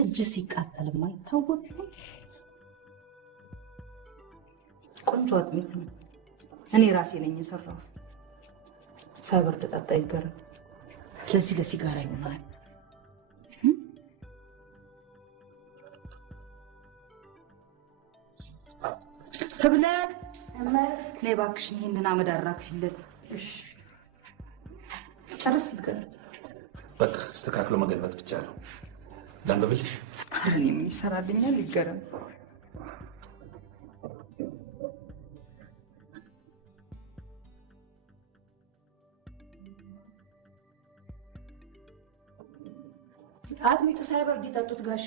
እጅ ሲቃጠል ማይታወቅ ቆንጆ አጥሚት ነው። እኔ ራሴ ነኝ የሰራሁት። ሳይበርድ ጠጣ ይገረም። ለዚህ ለሲጋራ ይሆናል። ህብለት ነይ እባክሽን ይሄንን አመድ አራግፊለት። እሺ ጨርስ ልከን በቃ አስተካክሎ መገልበጥ ብቻ ነው። ላንብብልሽ? ኧረ እኔ ምን ይሰራልኛል? ይገረም። አጥሚቱ ሳይበርድ ይጠጡት ጋሽ።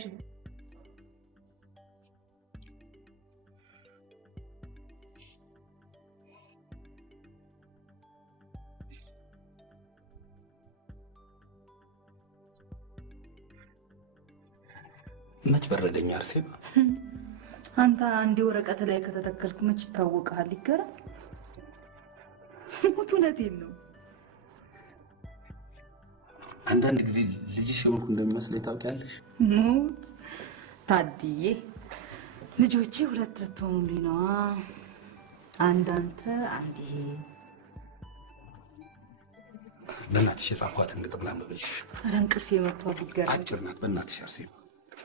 መች በረደኛ አርሴማ። አንተ አንዴ ወረቀት ላይ ከተተከልኩ መች ይታወቃል? ይገረም። ሙት እውነቴን ነው። አንዳንድ ጊዜ ልጅሽ የሆንኩ እንደሚመስለኝ ታውቂያለሽ? ሙት ታድዬ፣ ልጆቼ ሁለት ልትሆኑልኝ ነዋ። አንድ አንተ አንድ ይሄ። በእናትሽ የጻፏትን ግጥም ላንብብልሽ? ኧረ እንቅልፌ መጥቷል። ይገረም። አጭር ናት። በእናትሽ አርሴማ።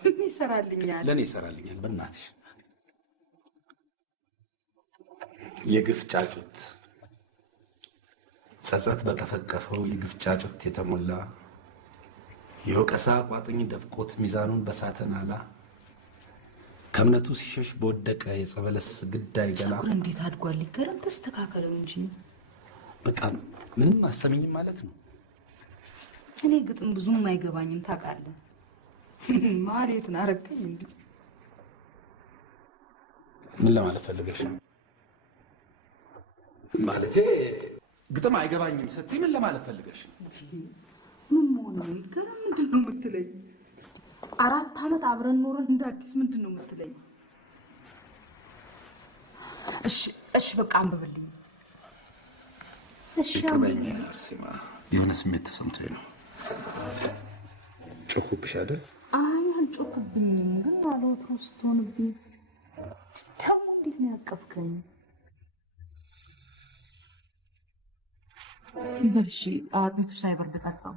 ምን ይሰራልኛል? ለእኔ ይሰራልኛል። በእናትሽ። የግፍ ጫጩት ጸጸት በቀፈቀፈው የግፍ ጫጩት የተሞላ የወቀሳ ቋጥኝ ደፍቆት ሚዛኑን በሳተን አላ ከእምነቱ ሲሸሽ በወደቀ የጸበለስ ግዳይ ገላ። ፀጉር እንዴት አድጓል? ይገረም። ተስተካከለው እንጂ በቃ ምንም አሰሚኝም ማለት ነው። እኔ ግጥም ብዙም አይገባኝም ታውቃለህ። ማለትን አረከኝ እንዴ? ምን ለማለት ፈልገሽ ነው? ማለቴ ግጥም አይገባኝም ስትይ ምን ለማለት ፈልገሽ ነው? ምን መሆን ነው? ይገረም። ምንድን ነው የምትለኝ? 4 ዓመት አብረን ኖረን እንደ አዲስ ምንድን ነው የምትለኝ? እሺ በቃ አንብብልኝ። ይቅርበኝ አርሴማ፣ የሆነ ስሜት ተሰምቶኝ ነው። ጮኩብሽ አይደል? አይ አልጮኩብኝም፣ ግን ማለት ውስጥ ሆነብኝ። ደግሞ እንዴት ነው ያቀፍከኝ? በልሽ አጥሚቱ ሳይበርድ ጠጣው።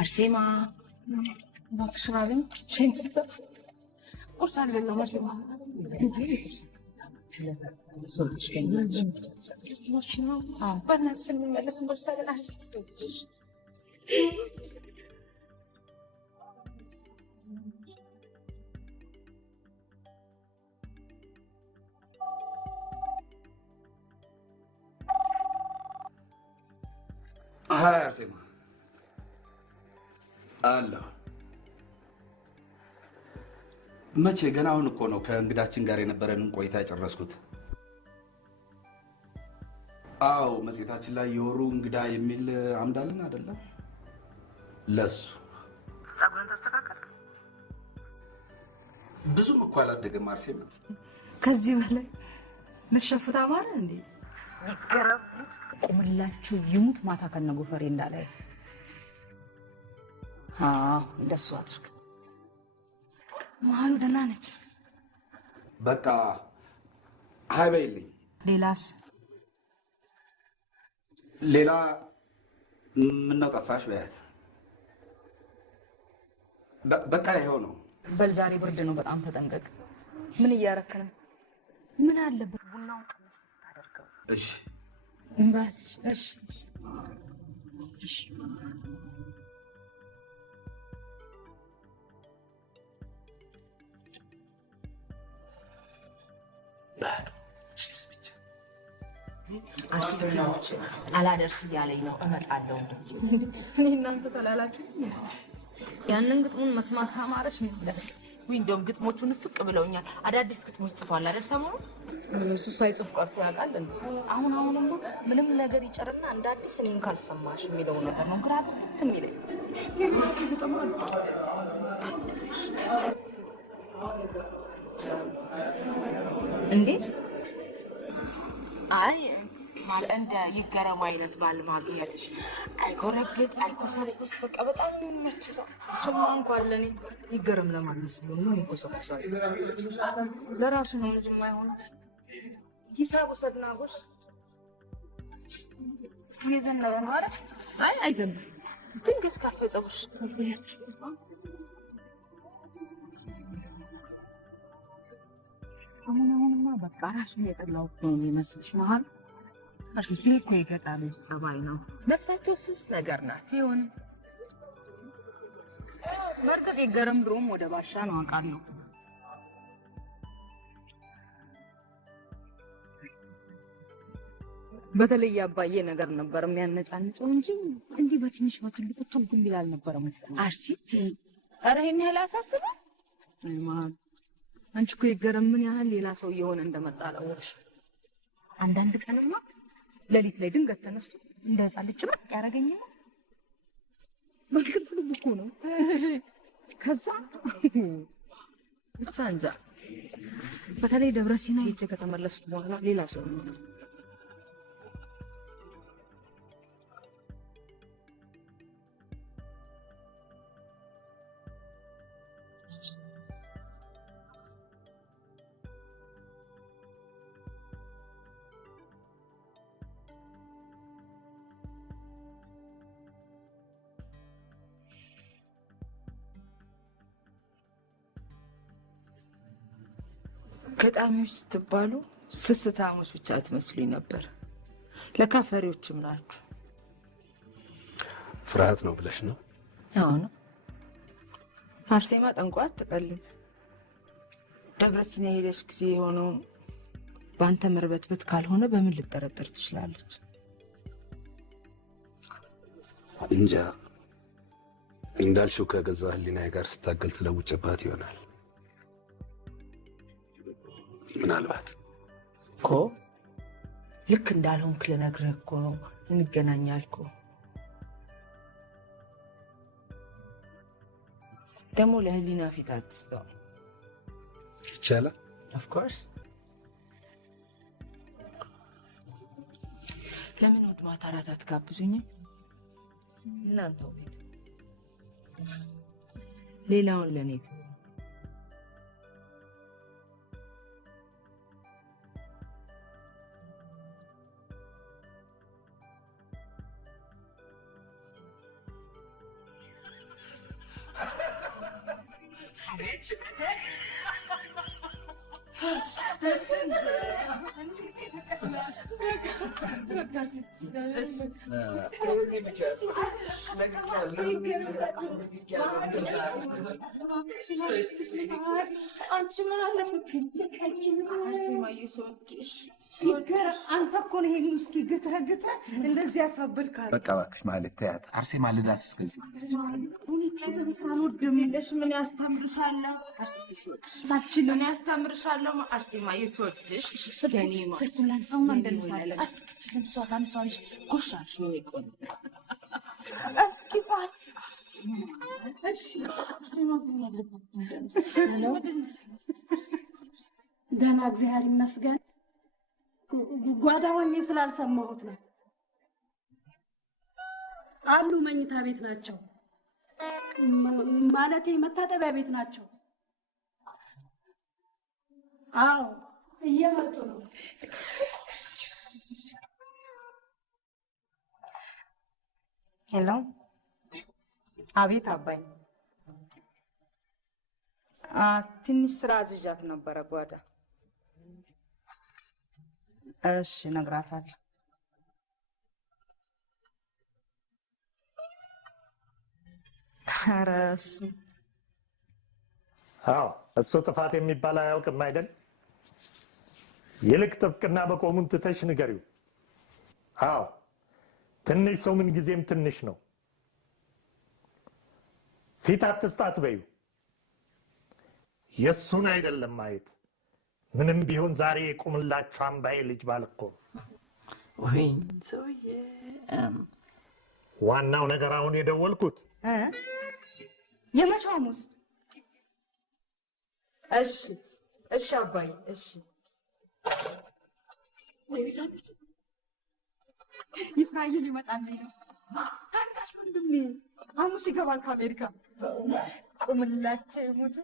አርሴማ እባክሽን አለኝ። ሸኝ ስጠ ቁርስ አልበላሁም። አርሴማ በእናትሽ ስንመለስ እንበልሳለን። አርሴማ አለሁ። መቼ? ገና አሁን እኮ ነው ከእንግዳችን ጋር የነበረንን ቆይታ የጨረስኩት። አዎ፣ መጽሔታችን ላይ የወሩ እንግዳ የሚል አምድ አለን አይደለም? ለሱ ጸጉርን ተስተካከልክ? ብዙም እኮ አላደገም አርሴማ። ከዚህ በላይ ልትሸፍት አማረ እንዴ? ይገረሙት ቁምላችሁ ይሙት ማታ ከነጎፈሬ እንዳላይ። እንደሱ አድርግ። መሀሉ ደህና ነች። በቃ ሀይ በይልኝ። ሌላስ? ሌላ ምነው ጠፋሽ በያት። በቃ ይኸው ነው። በል ዛሬ ብርድ ነው፣ በጣም ተጠንቀቅ። ምን እያረክ ነው? ምን አለበት ቡናውን ቀመስ ብታደርገው? እሺ እንባልሽ። እሺ እሺ አሲቲዎች አላደርስ እያለኝ ነው። እመጣለሁ እንዴ? እኔ እናንተ ተላላችሁ። ያንን ግጥሙን መስማት ካማረች ነው ለዚህ። ወይ እንደውም ግጥሞቹን ፍቅ ብለውኛል። አዳዲስ ግጥሞች ጽፏል አይደል ሰሞኑን? እሱ ሳይጽፍ ቀርቶ ያውቃል እንዴ? አሁን ምንም ነገር ይጨርና እንደ አዲስ እኔን ካልሰማሽ የሚለው ነገር ነው ግራ ገብት የሚለኝ። የራሴ ግጥም አለ እንዴ? አይ ማለት እንደ ይገረም አይነት ባል ማግኘትሽ አይጎረብጥ አይኮሰብስ፣ በቃ በጣም የሚመች ሰው። እሱማ እንኳን ለእኔ ይገረም ለማለት ስለሆነ ነው ይኮሰብሳል። ለራሱ ነው እንጂ የማይሆነው። ሂሳብ ወሰድና ጎሽ እየዘነበ ማለት አይ አይዘንብም። ድንገት ካፌ ፀጉርሽ ትብያችሁ አሁንማ በቃ ራሱን የጠላው ነው የሚመስልሽ መሀል እርስ እኮ የገጣሚዎች ጸባይ ነው። ነፍሳቸው ስስ ነገር ናት ይሆን? በእርግጥ ይገረም ድሮም ወደ ባሻ ነው አውቃለሁ። በተለይ አባዬ ነገር ነበር የሚያነጫንጨው እንጂ እንዲህ በትንሽ በትልቁ ትርጉም ቢል አልነበረም። አርሲቲ ኧረ ይሄን ያህል አሳስበው። ማን አንቺ እኮ ይገረም ምን ያህል ሌላ ሰው እየሆነ እንደመጣ አላወቅሽ። አንዳንድ ቀንማ ሌሊት ላይ ድንገት ተነስቶ እንደ ሕፃን ልጅ ጭምቅ ያደረገኝና በልክል እኮ ነው። ከዛ ብቻ እንጃ። በተለይ ደብረ ሲና ሄጄ ከተመለስኩ በኋላ ሌላ ሰው ነው። ገጣሚዎች ስትባሉ ስስታሞች ብቻ ትመስሉኝ ነበር። ለካ ፈሪዎችም ናችሁ። ፍርሃት ነው ብለሽ ነው? አዎ ነው። አርሴማ ጠንቋይ አትቀልም። ደብረ ሲና ሄደሽ ጊዜ የሆነው በአንተ መርበትበት ካልሆነ በምን ልጠረጠር ትችላለች? እንጃ እንዳልሽው ከገዛ ህሊናዬ ጋር ስታገል ተለውጭባት ይሆናል። ምናልባት እኮ ልክ እንዳልሆንክ ልነግርህ እኮ ነው እንገናኛልኩ። ደግሞ ለህሊና ፊት አትስጠው። ይቻላል? ኦፍኮርስ። ለምን ወደ ማታ እራት አትጋብዙኝም? እናንተው ቤት ሌላውን ለኔ ተው። አንቺ ምን አለፍክ? አንተ እኮ ነው ይሄን እስኪ ግተህ እንደዚህ ያሳብልካል። በቃ እባክሽ ማለት ተያት። አርሴማ ልዳስ እስከዚህ ሳልወድም እንደሽ ምን ያስተምርሻለሁ? ምን ያስተምርሻለሁ? አርሴማ ይስወድሽ ገኒማ ስልኩን ላንሳውና እንደልሳለን። አስክችልም ሷ ታንሷልሽ ጎሻሽ ነው ይቆም እስኪ ባት እሺ አርሴማ ምን ያለበት ደህና እግዚአብሔር ይመስገን። ጓዳ ሆኜ ስላልሰማሁት ነው። አሉ መኝታ ቤት ናቸው ማለቴ መታጠቢያ ቤት ናቸው። አዎ እየመጡ ነው። ሄሎ። አቤት አባይ። ትንሽ ስራ አዝዣት ነበረ ጓዳ። እሺ እነግራታለሁ። ኧረ እሱ ጥፋት የሚባል አያውቅም አይደል? ይልቅ ጥብቅና በቆሙን ትተሽ ንገሪው። ትንሽ ሰው ምን ጊዜም ትንሽ ነው። ፊት አትስጣት በይው። የሱን አይደለም ማየት። ምንም ቢሆን ዛሬ የቁምላችሁ አምባዬ ልጅ ባልኮ ወይን ሰውዬ። ዋናው ነገር አሁን የደወልኩት የመቼው ሐሙስ? እሺ አባይ እሺ። ይፍራዬ ሊመጣልኝ ነው። ታናሽ ወንድሜ ሐሙስ ይገባል ከአሜሪካ። ቁምላቸው ይሙት።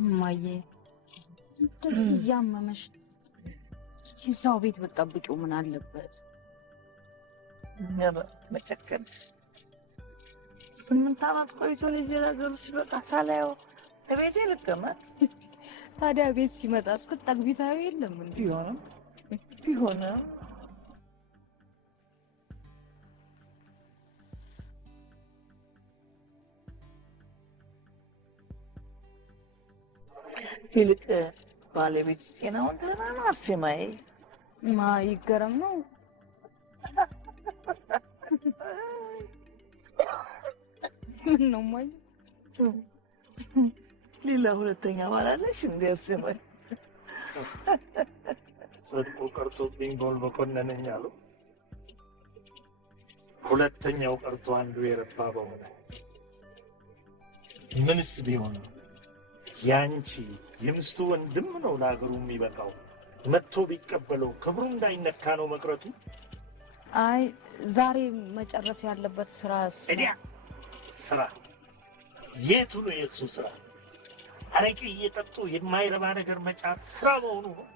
እማዬ ደስ እያመመሽ እስቲ እዛው ቤት ብትጠብቂው ምን አለበት? መጨከን 8 ዓመት ቆይቶ ልጅ ነገሩ ሲበቃ ሳላየው እቤቴ ልቀመጥ። ታዲያ ቤት ሲመጣ እስክትጠግቢ ታየው የለም እንዴ? ቢሆንም ይልቅ ባለቤት ጤናውን ደህና ነው አርሴማዬ? ይገረም ነው። ምን ነው ማይ? ሌላ ሁለተኛ ባላለሽ እንዴ አርሴማዬ? ጽድቁ ቀርቶብኝ ጎል በኮነነኝ አሉ። ሁለተኛው ቀርቶ አንዱ የረባ በሆነ ምንስ ቢሆን ያንቺ የምስቱ ወንድም ነው ለሀገሩ የሚበቃው። መጥቶ ቢቀበለው ክብሩ እንዳይነካ ነው መቅረቱ። አይ ዛሬ መጨረስ ያለበት ስራ ስራ የቱ ነው የሱ ስራ? አረቄ እየጠጡ የማይረባ ነገር መጫት ስራ መሆኑ ነው።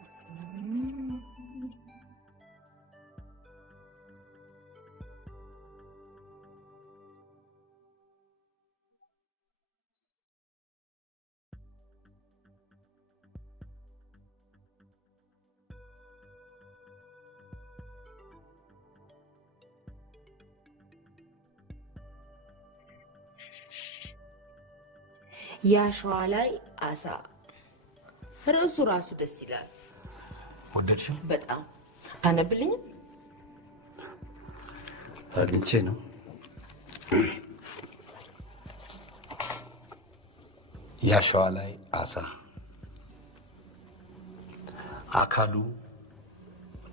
ያሸዋ ላይ አሳ ርዕሱ ራሱ ደስ ይላል። ወደድሽው? በጣም ታነብልኝ? አግኝቼ ነው። ያሸዋ ላይ አሳ አካሉ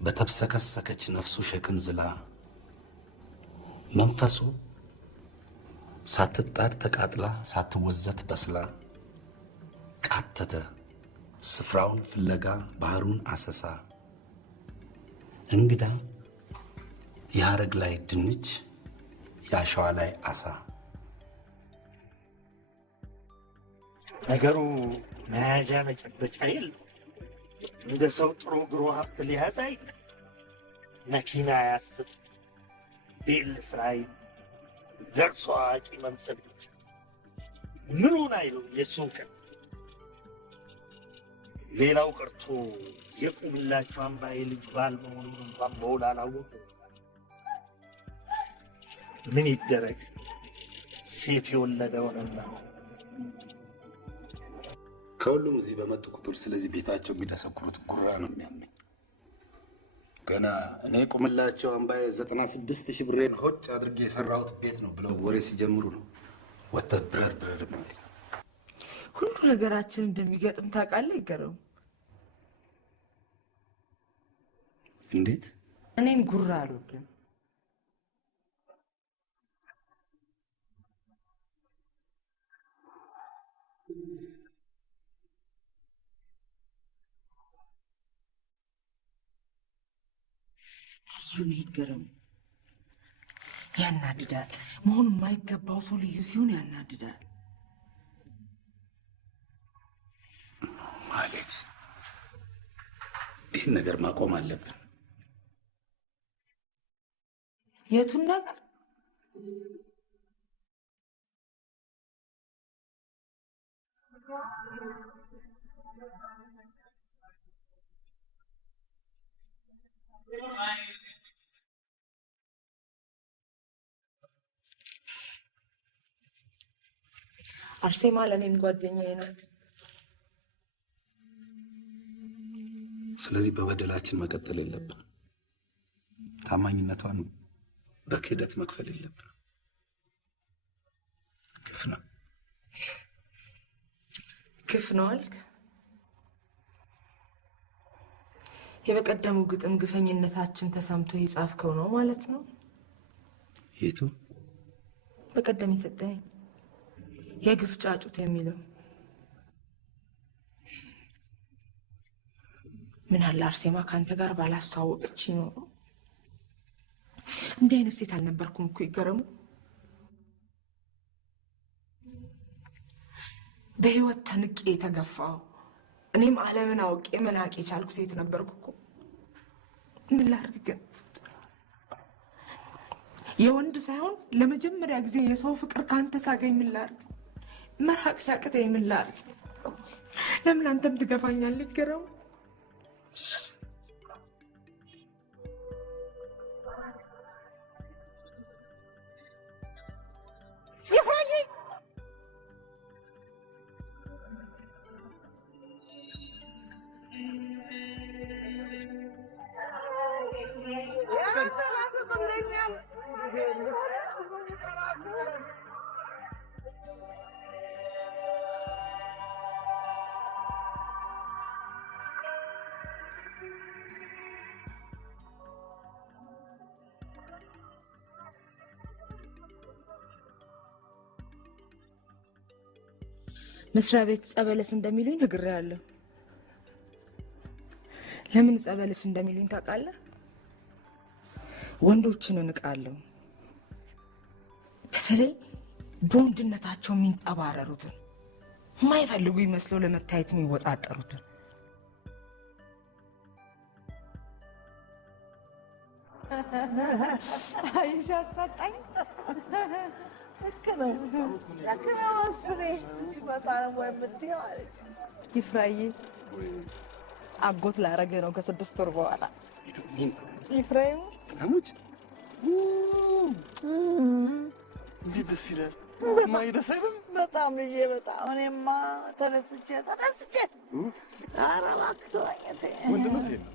በተብሰከሰከች ነፍሱ ሸክም ዝላ መንፈሱ ሳትጣድ ተቃጥላ ሳትወዘት በስላ ቃተተ ስፍራውን ፍለጋ ባህሩን አሰሳ እንግዳ የሐረግ ላይ ድንች ያሸዋ ላይ አሳ። ነገሩ መያዣ መጨበጫ የለው። እንደ ሰው ጥሩ ግሮ ሀብት ሊያዝ አይል መኪና ያስብ ቤል ስራይ ደርሶ አዋቂ መምሰል ብቻ ምኑን አይሉ የሱን ቀን ሌላው ቀርቶ የቁምላቸው አምባዬ ልጅ ባል መሆኑን እንኳን በውል አላወቁ። ምን ይደረግ ሴት የወለደ ሆነና ከሁሉም እዚህ በመጡ ቁጥር ስለዚህ ቤታቸው የሚደሰኩሩት ጉራ ነው የሚያመኝ። ገና እኔ ቁምላቸው አምባዬ 96,000 ብሬን ሆጭ አድርጌ የሰራሁት ቤት ነው ብለው ወሬ ሲጀምሩ ነው ወጥተህ ብረር ማለት። ሁሉ ነገራችን እንደሚገጥም ታውቃለህ? ይገረም። እንዴት? እኔም ጉራ አልወድም። ልዩ ነው ይገረም። ያናድዳል። መሆኑ የማይገባው ሰው ልዩ ሲሆን ያናድዳል። ማለት ይህን ነገር ማቆም አለብን። የቱን ነገር? አርሴማ ለእኔም ጓደኛዬ ናት። ስለዚህ በበደላችን መቀጠል የለብን። ታማኝነቷን በክህደት መክፈል የለብን። ግፍ ነው። ግፍ ነው አልክ? የበቀደሙ ግጥም ግፈኝነታችን ተሰምቶ የጻፍከው ነው ማለት ነው? የቱ? በቀደም የሰጠኸኝ የግፍ ጫጩት የሚለው። ምን አለ አርሴማ ከአንተ ጋር ባላስተዋወቀች ይኖሩ። እንዲህ አይነት ሴት አልነበርኩም እኮ ይገረሙ። በህይወት ተንቄ የተገፋው እኔም ዓለምን አውቄ መናቅ የቻልኩ ሴት ነበርኩ እኮ። ምን ላድርግ ግን? የወንድ ሳይሆን ለመጀመሪያ ጊዜ የሰው ፍቅር ካንተ ሳገኝ ምን ላድርግ? መራቅ ሲያቅተኝ ምን ላድርግ? ለምን አንተም ትገፋኛለህ ይገረሙ? መስሪያ ቤት ጸበለስ እንደሚሉኝ ነግሬያለሁ። ለምን ጸበለስ እንደሚሉኝ ታውቃለህ? ወንዶችን እንቃለሁ። በተለይ በወንድነታቸው የሚንጸባረሩትን የማይፈልጉ ይመስለው ለመታየት የሚወጣጠሩትን አይ ሲያሳጣኝ ልክ ነው መስፍኔ ሲመጣ ነው ወይ የምትይው አለች። ይፍራዬ አጎት ላረገ ነው ከ6 ወር በኋላ። ይፍራዬም አሙች እንዴት ደስ ይላል። ማይ ደስ አይልም? በጣም ልጄ በጣም እኔማ ተነስቼ ኧረ እባክህ ተወኝ። ወንድ ነው ሴት ነው?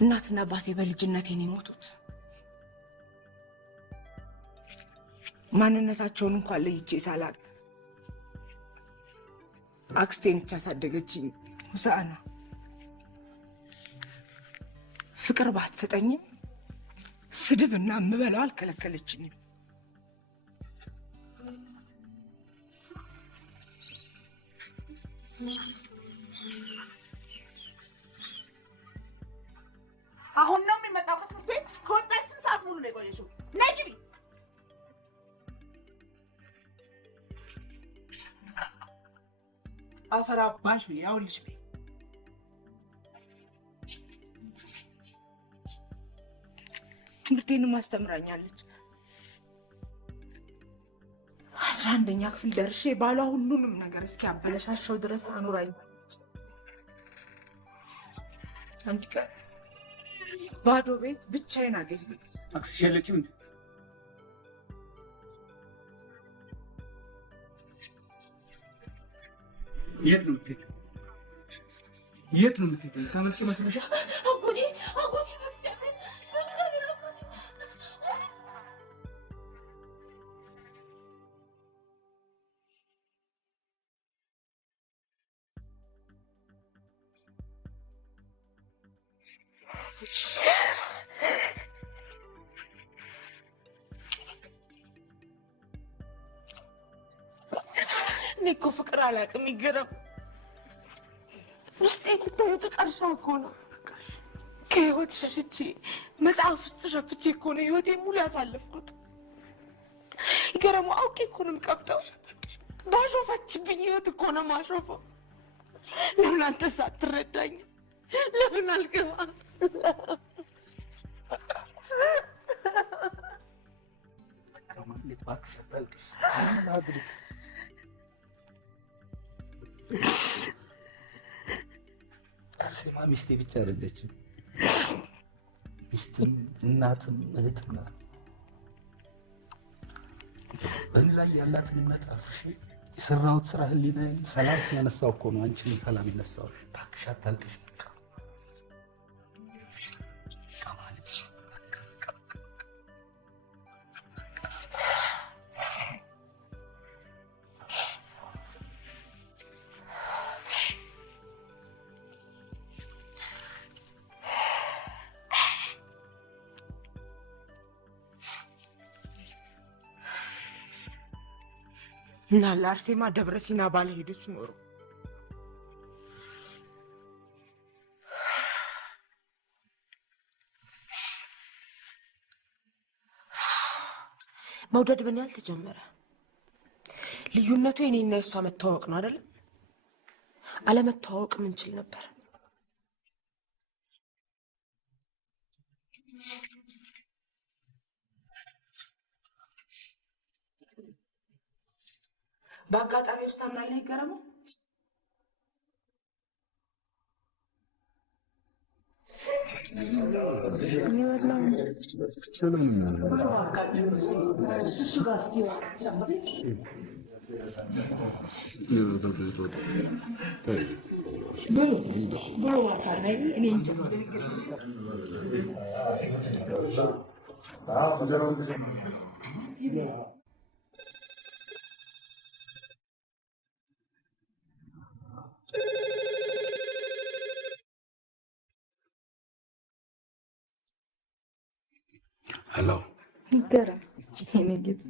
እናትና አባቴ በልጅነቴ ነው የሞቱት። ማንነታቸውን እንኳን ለይቼ ሳላቅ አክስቴን ያሳደገችኝ ሙሳና ፍቅር ባትሰጠኝም ስድብና የምበላው አልከለከለችኝም። አሁን ነው የሚመጣው ከትምህርት ቤት? ከወጣሽ ስንት ሰዓት ሙሉ ነው የቆየሽው? ነይ ግቢ። አፈር አባሽ ብዬ አውልሽ ብዬ ትምህርቴንም አስተምራኛለች። 11ኛ ክፍል ደርሼ ባሏ ሁሉንም ነገር እስኪያበለሻሸው ድረስ አኑራኛለች። አንድ ቀን ባዶ ቤት ብቻዬን አገኘኝ። አክስሽ የለችም? የት ነው የምትሄጂው? የት ነው የምትሄጂው? ታመጪ መስሎሻል? አጎቴ በእግዚአብሔር እኔ እኮ ፍቅር አላውቅም። ይገረም ውስጤ የምታየው ጥቀርሻ እኮ ነው። ከህይወት ሸሽቼ መጽሐፍ ውስጥ ሸፍቼ እኮ ነው ህይወቴ ሙሉ ያሳለፍኩት። ይገረሙ አውቄ እኮ ነው የምቀብጠው። ባሾፈችብኝ ህይወት እኮ ነው ማሾፈው። ለምን አንተስ አትረዳኝ? ለምን አልገባ? አርሴማ ሚስቴ ብቻ አይደለችም፣ ሚስትም እናትም እህትም ናት። በእኔ ላይ ያላትን እምነት አፍርሼ የሰራሁት ስራ ህሊናዬን ሰላም ሲያነሳው እኮ ነው አንቺን ሰላም ይነሳው። እባክሽ አታልቅሽ። እና ለአርሴማ ደብረ ሲና ባለሄዶች ኖሩ። መውደድ ምን ያህል ተጀመረ? ልዩነቱ የኔና የሷ መተዋወቅ ነው አይደለም? አለመተዋወቅ ምንችል ነበር። በአጋጣሚ ውስጥ ታምናለህ? ይገረመው ሄሎ ይገረም የኔ ጌታ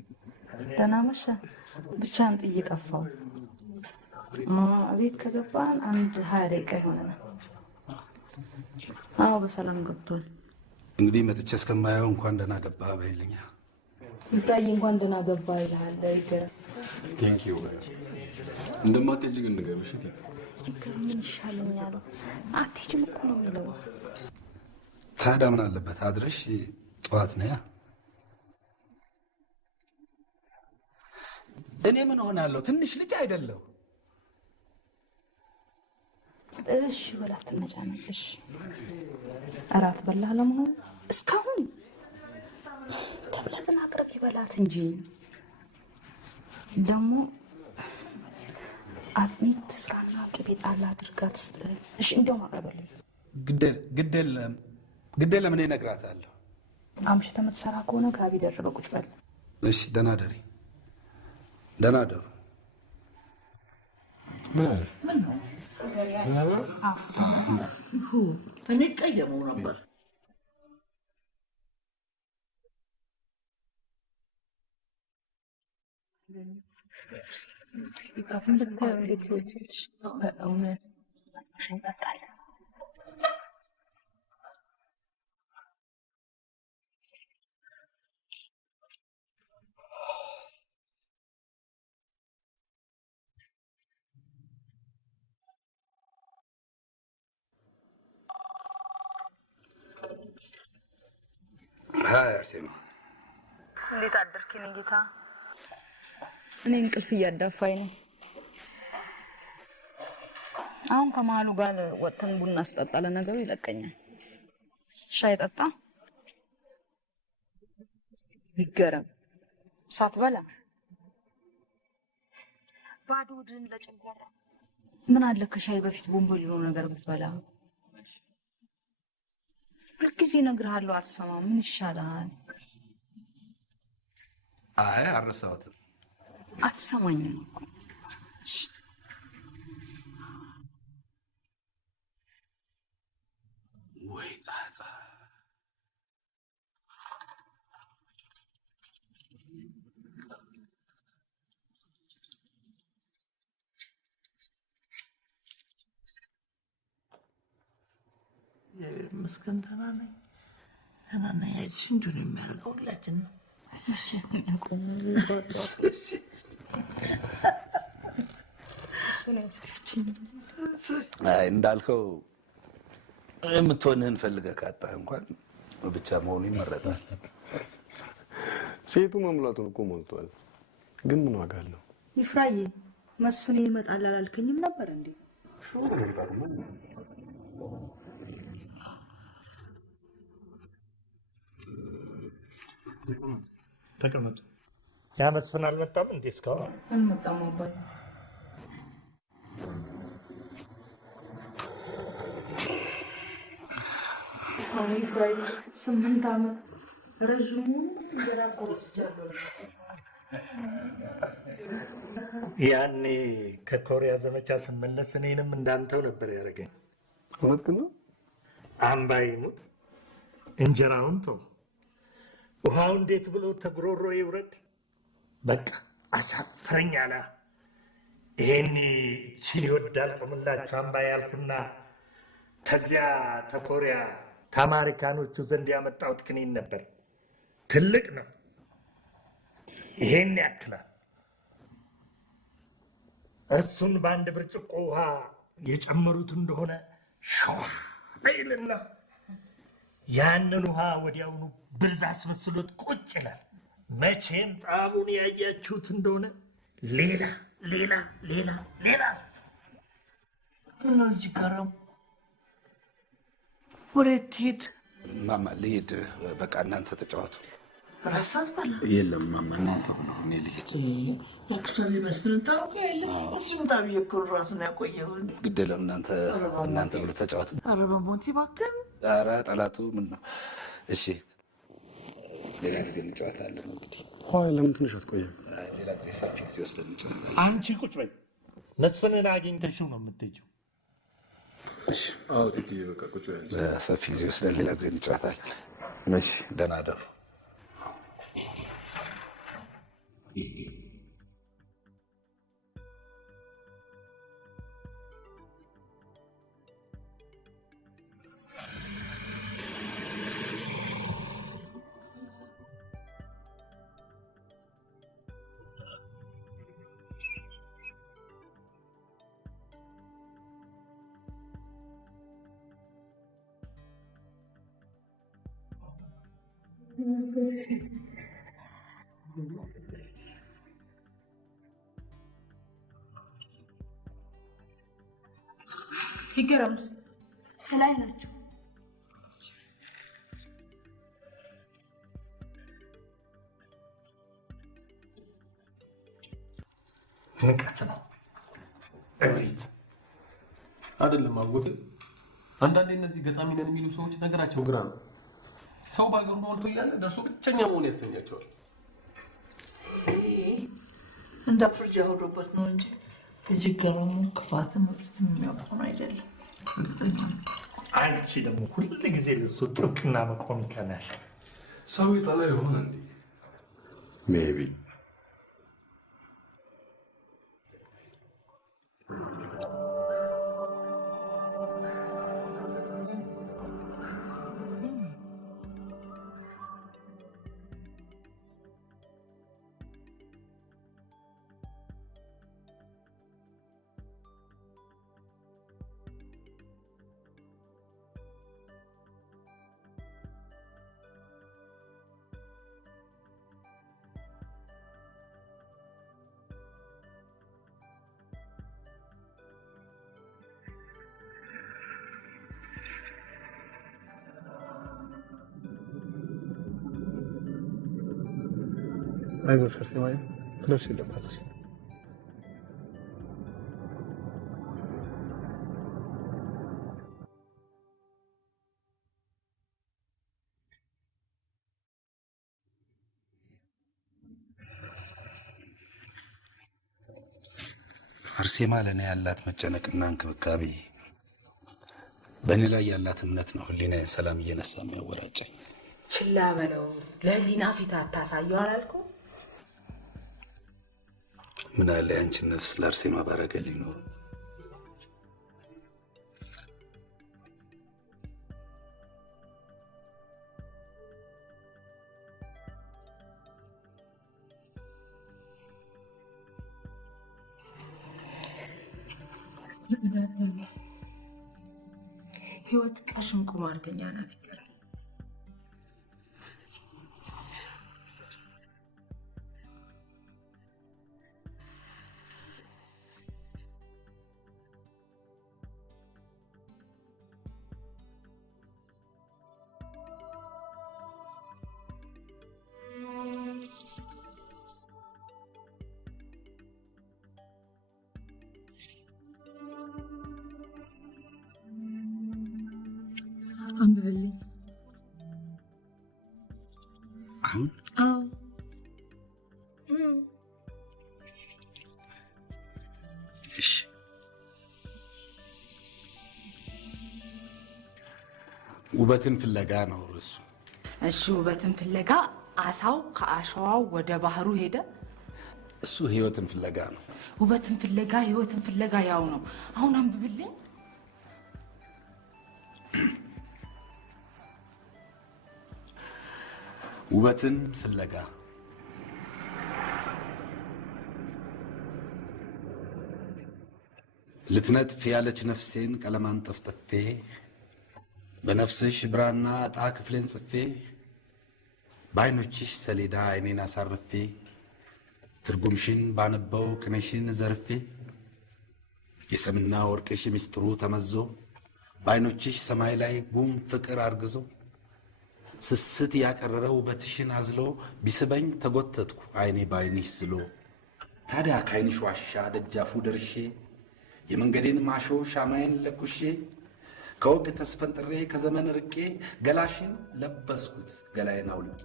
ደህና መሸህ? ብቻህን ጥዬ ጠፋሁ። ቤት ከገባን 20 ደቂቃ ይሆነናል። አዎ በሰላም ገብቷል። እንግዲህ መጥቼ እስከማየው እንኳን ደህና ገባህ በይልኛ። ይፍራዬ እንኳን ደህና ገባህ ይልሃል። ይገርም። ቴንኪው። እንደማትሄጂ ግን ንገሪው እሺ? ይገርም። ምን ይሻለኛል? አትሄጂም እኮ ነው የሚለው። ታዲያ ምን አለበት አድረሽ ጠዋት ነያ። እኔ ምን ሆናለሁ? ትንሽ ልጅ አይደለሁ? እሺ በላት ትነጫነጭሽ። እራት በላህ ለመሆኑ? እስካሁን ተብለትን አቅርብ ይበላት እንጂ ደግሞ አጥሚት ትስራና ቅቤ ጣል አድርጋት ስጥ። እሺ እንደውም አቅርበልኝ። ግድ የለም እኔ እነግራታለሁ። አምሽተህ የምትሰራ ከሆነ ጋቢ ደርበህ ቁጭ በል። እሺ ደህና ደሪ። ደህና ደሩ። ምን ነው እኔ ቀየመው ነበር። በእውነት ሀይ አርሴማ፣ እንዴት አደርክ የኔ ጌታ? እኔ እንቅልፍ እያዳፋኝ ነው። አሁን ከመሀሉ ጋር ወጥተን ቡና ስጠጣ ለነገሩ ይለቀኛል። ሻይ ጠጣ። ይገረም። ሳትበላ ባዶ ሆድን ለጨጓራ ምን አለ ከሻይ በፊት ቦምቦሊኖ ነገር ብትበላ? ሁልጊዜ እነግርሃለሁ አትሰማም። ምን ይሻላል? አይ አልረሳሁትም። አትሰማኝም እኮ። ወይ ጻጻ ይመስገን ደህና ነኝ። ደህና ነኝ። አይሽ እንጂ ነው የሚያደርገው ሁላችን ነው። አይ እንዳልከው የምትሆንህን ፈልገህ ካጣህ እንኳን ብቻ መሆኑ ይመረጣል። ሴቱ መሙላቱን እኮ ሞልቷል፣ ግን ምን ዋጋ አለው? ይፍራዬ መስፍኔ ይመጣል አላልከኝም ነበር እንዴ? ተቀመጡ። ያ መስፍን አልመጣም እንዴ? እስካሁን አልመጣም ነበር። ይፍራዬ 8 ዓመት ረዥሙ እንጀራ ቆርስቻለሁ። ያኔ ከኮሪያ ዘመቻ ስመለስ እኔንም እንዳንተው ነበር ያደረገኝ። እውነት ነው። አምባይ ሙት እንጀራውን ተው፣ ውሃው እንዴት ብሎ ተጉሮሮ ይውረድ። በቃ አሻፈረኝ አለ። ይሄኔ ቺል ይወዳል ቆምላቸው አምባይ ያልኩና ከዚያ ተኮሪያ ከአሜሪካኖቹ ዘንድ ያመጣሁት ክኒን ነበር። ትልቅ ነው። ይሄን ያክላል። እሱን በአንድ ብርጭቆ ውሃ የጨመሩት እንደሆነ ሸዋ ይልና ያንን ውሃ ወዲያውኑ ብርዝ አስመስሎት ቁጭ ይላል። መቼም ጣዕሙን ያያችሁት እንደሆነ ሌላ ሌላ ሌላ ሌላ ነው እንጂ ገረሙ። ወዴት ትሄድ? ማማ ልሂድ። በቃ እናንተ ተጫወቱ። ራሳት በላ የለም ማማ እናንተ ብሎ እኔ ልሂድ። ያክታሪ መስፍን ታውቀው የለም። እሱም ታብዬ እኮ ራሱን ያቆየው። ግድ የለም እናንተ ብሎ ተጫወቱ። ኧረ በሞንቲ እባክህን። ኧረ ጠላቱ ምን ነው? እሺ ሌላ ጊዜ እንጫወታለን። እንግዲህ አይ ለምን ትንሽ አትቆይም? ሌላ ጊዜ ሰፊ ጊዜ ወስደን እንጫወታለን። አንቺ ቁጭ በይ። መስፍንን አግኝተሽው ነው የምትሄጂው። እሺ አዎ ትክክል። በቃ ቁጭ በይ። ሰፊ ጊዜ ወስደን ሌላ ጊዜ እንጫወታለን። እሺ ደህና እደሩ። ይገረምስ ከላይ ናቸው። ንቀት ነው እብሪት አይደለም አጎቴ። አንዳንዴ እነዚህ ገጣሚ ነን የሚሉ ሰዎች ነገራቸው ግራ ነው። ሰው ባገሩ ሞልቶ እያለ ደርሶ ብቸኛ መሆን ያሰኛቸዋል። እንደ ፍርጃ ሆዶበት ነው እንጂ ልጅ ገረሙ ክፋትም እብሪትም የሚያውቀው አይደለም። አንቺ ደግሞ ሁሉ ጊዜ ለሱ ጥብቅና መቆም ይቀናል። ሰው ይጠላ ይሆን እንዴ? ሜቢ አይዞሽ አርሴማዬ፣ ትደርሺለታለሽ። አርሴማ ለእኔ ያላት መጨነቅና እንክብካቤ፣ በእኔ ላይ ያላት እምነት ነው ህሊናዬን ሰላም እየነሳ የሚያወራጨኝ። ችላ በለው፣ ለህሊና ፊት አታሳየው አላልኩ? ምን አለ ያንቺን ነፍስ ለአርሴማ ባረገልኝ ኖሮ። ህይወት ቀሽም ቁማርተኛ ናት። አንብብልኝ። አሁን አዎ እሺ። ውበትን ፍለጋ ነው ርዕሱ። እሺ፣ ውበትን ፍለጋ አሳው ከአሸዋው ወደ ባህሩ ሄደ። እሱ ህይወትን ፍለጋ ነው። ውበትን ፍለጋ ህይወትን ፍለጋ ያው ነው። አሁን አንብብልኝ። ውበትን ፍለጋ ልትነጥፍ ያለች ነፍሴን ቀለማን ጠፍጥፌ በነፍስሽ ብራና ዕጣ ክፍሌን ጽፌ በዓይኖችሽ ሰሌዳ ዓይኔን አሳርፌ ትርጉምሽን ባነበው ቅኔሽን ዘርፌ የሰምና ወርቅሽ ሚስጥሩ ተመዞ በዓይኖችሽ ሰማይ ላይ ጉም ፍቅር አርግዞ ስስት ያቀረረ ውበትሽን አዝሎ ቢስበኝ ተጎተትኩ ዓይኔ በዓይንሽ ዝሎ። ታዲያ ከዓይንሽ ዋሻ ደጃፉ ደርሼ የመንገዴን ማሾ ሻማዬን ለኩሼ ከወግ ተስፈንጥሬ ከዘመን ርቄ ገላሽን ለበስኩት ገላዬን አውልቄ።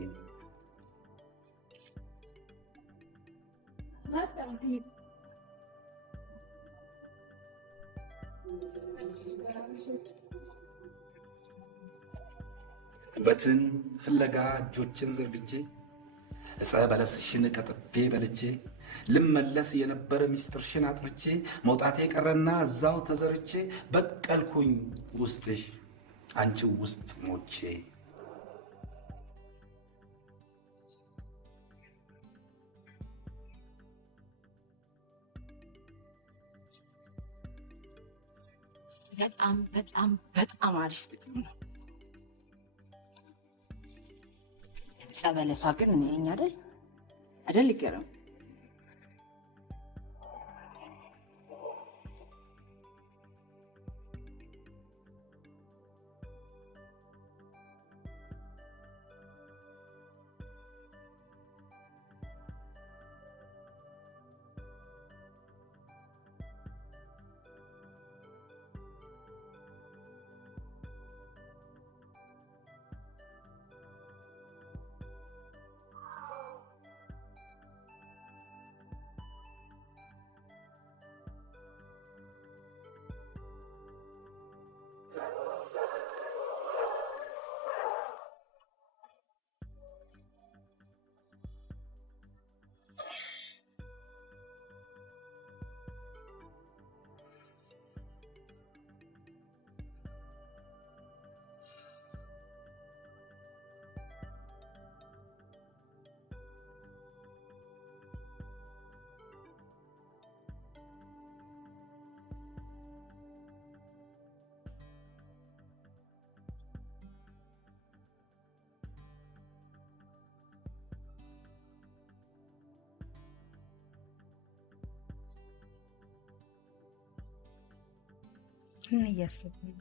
ውበትን ፍለጋ እጆችን ዘርግቼ ዕፀ በለስሽን ቀጥፌ በልቼ ልመለስ የነበረ ሚስጥርሽን አጥርቼ መውጣቴ ቀረና እዛው ተዘርቼ በቀልኩኝ ውስጥሽ አንቺው ውስጥ ሞቼ። በጣም በጣም በጣም አሪፍ ግጥም ነው። ጸበለሷ ግን እኔ ነኝ አይደል ይገርም። ምን እያሰብክ ነው?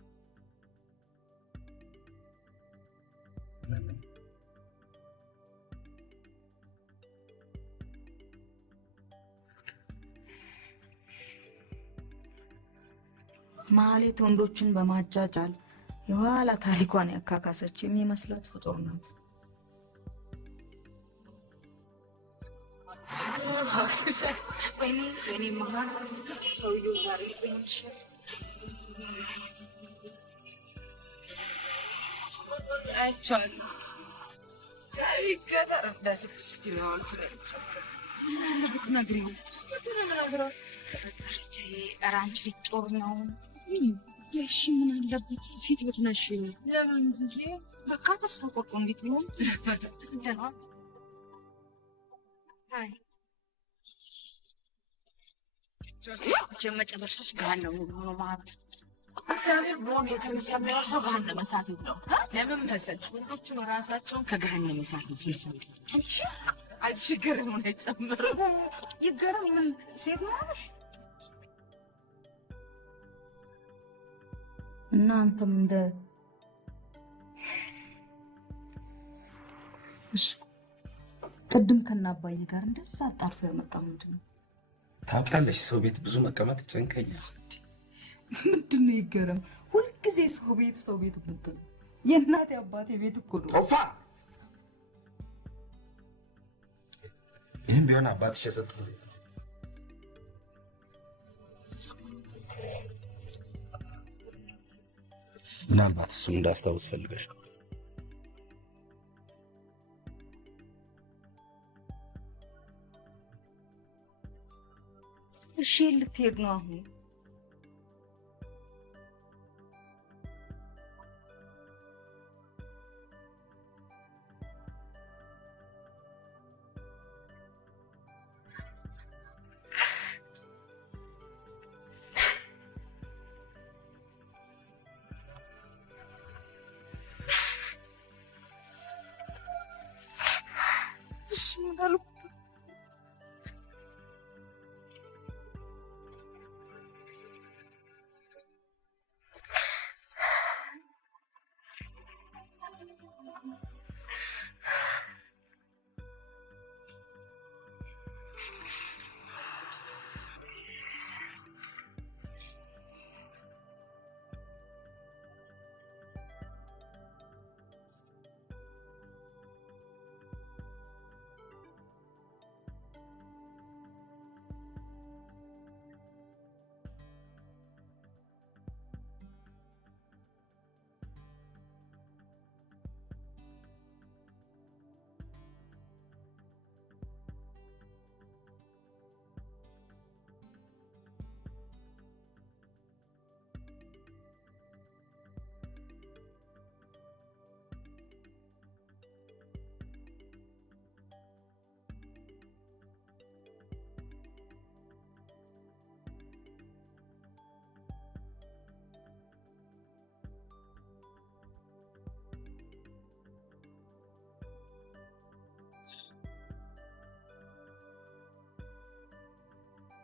ማህሌት ወንዶችን በማጃጃል የኋላ ታሪኳን ያካካሰች የሚመስላት ፍጡር ናት። ወይኔ መሀል ሰውየው ዛሬ ጥንሽል አይቼዋለሁ። ከቢገጠር እንደ 6 ኪሎ ማለት ነው። ምን አለ ብትነግሪው? ምንድን ነው የምነግረው? ኧረ አንቺ ልጅ ጦር ነው። እሺ ምን አለበት ፊት ብትነሺው? ለምን ጊዜ በቃ ተስፋ ቆርጦ እንዴት ቢሆን ደህና አይ መጨረሻሽ ገሃነም ነው ማለት እግዚአብሔር በወንድ የተነሳ የሚያወርሰው ገሃነመ እሳት ነው። ለምን መሰለሽ? ወንዶቹን ራሳቸውን ከገሃነመ እሳት ነው ፍልፍል። አንቺ አይዞሽ ይገረሙን አይጨምርም። ይገረም ምን ሴት ነሽ? እና አንተም እንደ ቅድም ከናባዬ ጋር እንደዛ አጣርፎ ያመጣው ምንድን ነው? ታውቂያለሽ፣ ሰው ቤት ብዙ መቀመጥ ይጨንቀኛል። ምንድን ነው ይገረም? ሁልጊዜ ሰው ቤት ምትል የእናቴ አባቴ ቤት እኮ ነው። ኦፋ ይህም ቢሆን አባትሽ የሰጠው ቤት ነው። ምናልባት እሱን እንዳስታውስ ፈልገሽ ነው። እሺ ልትሄድ ነው አሁን?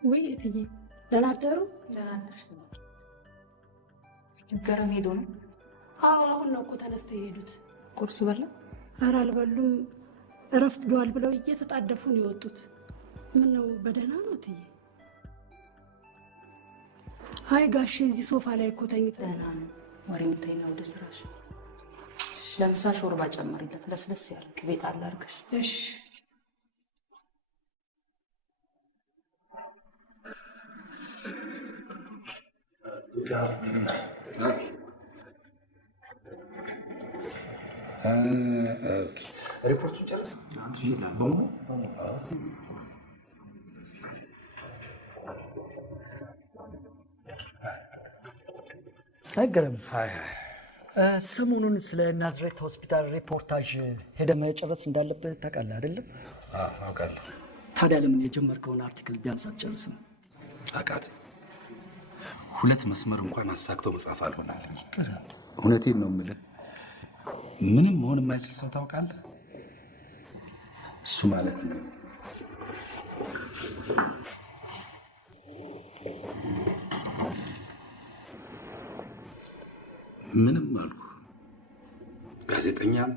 ወይ እትዬ ደህና አደሩ? ደህና አደርሽ? ይገረም ሄዶ ነው? አዎ አሁን ነው እኮ ተነስተው የሄዱት። ቁርስ በላ? ኧረ አልበሉም። እረፍዷል ብለው እየተጣደፉ ነው የወጡት። ምን ነው በደህና ነው እትዬ? አይ ጋሼ እዚህ ሶፋ ላይ እኮ ተኝተው። ደህና ነው። ወሬውን ተይና ወደ ስራሽ። ለምሳ ሾርባ ጨምሪለት፣ ለስለስ ያለ ቅቤ ጣል አድርገሽ። እሺ ሪፖርቱን ጨረስ። አንተ ይላል በሙ አይገርም። ሰሞኑን ስለ ናዝሬት ሆስፒታል ሪፖርታጅ ሄደህ መጨረስ እንዳለብህ ታውቃለህ አይደለም? አውቃለሁ። ታዲያ ለምን የጀመርከውን አርቲክል ቢያንስ አትጨርስም? አቃት 2 መስመር እንኳን አሳክቶ መጻፍ አልሆነልኝ። እውነቴን ነው የምልህ። ምንም መሆን የማይችል ሰው ታውቃለህ? እሱ ማለት ነው ምንም አልኩ። ጋዜጠኛም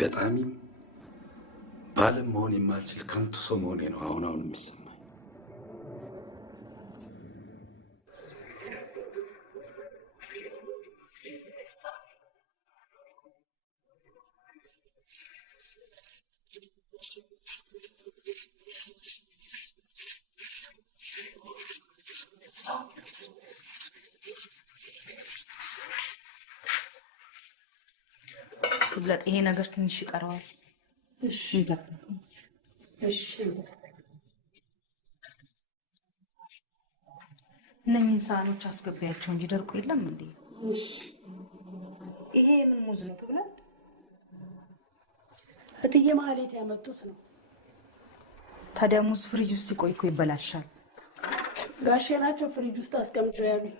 ገጣሚም ባለም መሆን የማልችል ከንቱ ሰው መሆኔ ነው አሁን የሚሰማኝ። ክብለጥ ይሄ ነገር ትንሽ ይቀረዋል። እሺ እሺ። እነኝህን ሳህኖች አስገቢያቸው እንጂ ደርቆ የለም እንዴ? እሺ። ይሄ ምን ሙዝ ነው ክብለጥ? እትዬ ማህሌት ያመጡት ነው። ታዲያ ሙዝ ፍሪጅ ውስጥ ሲቆይ እኮ ይበላሻል። ጋሼ ናቸው ፍሪጅ ውስጥ አስቀምጨው ያሉኝ።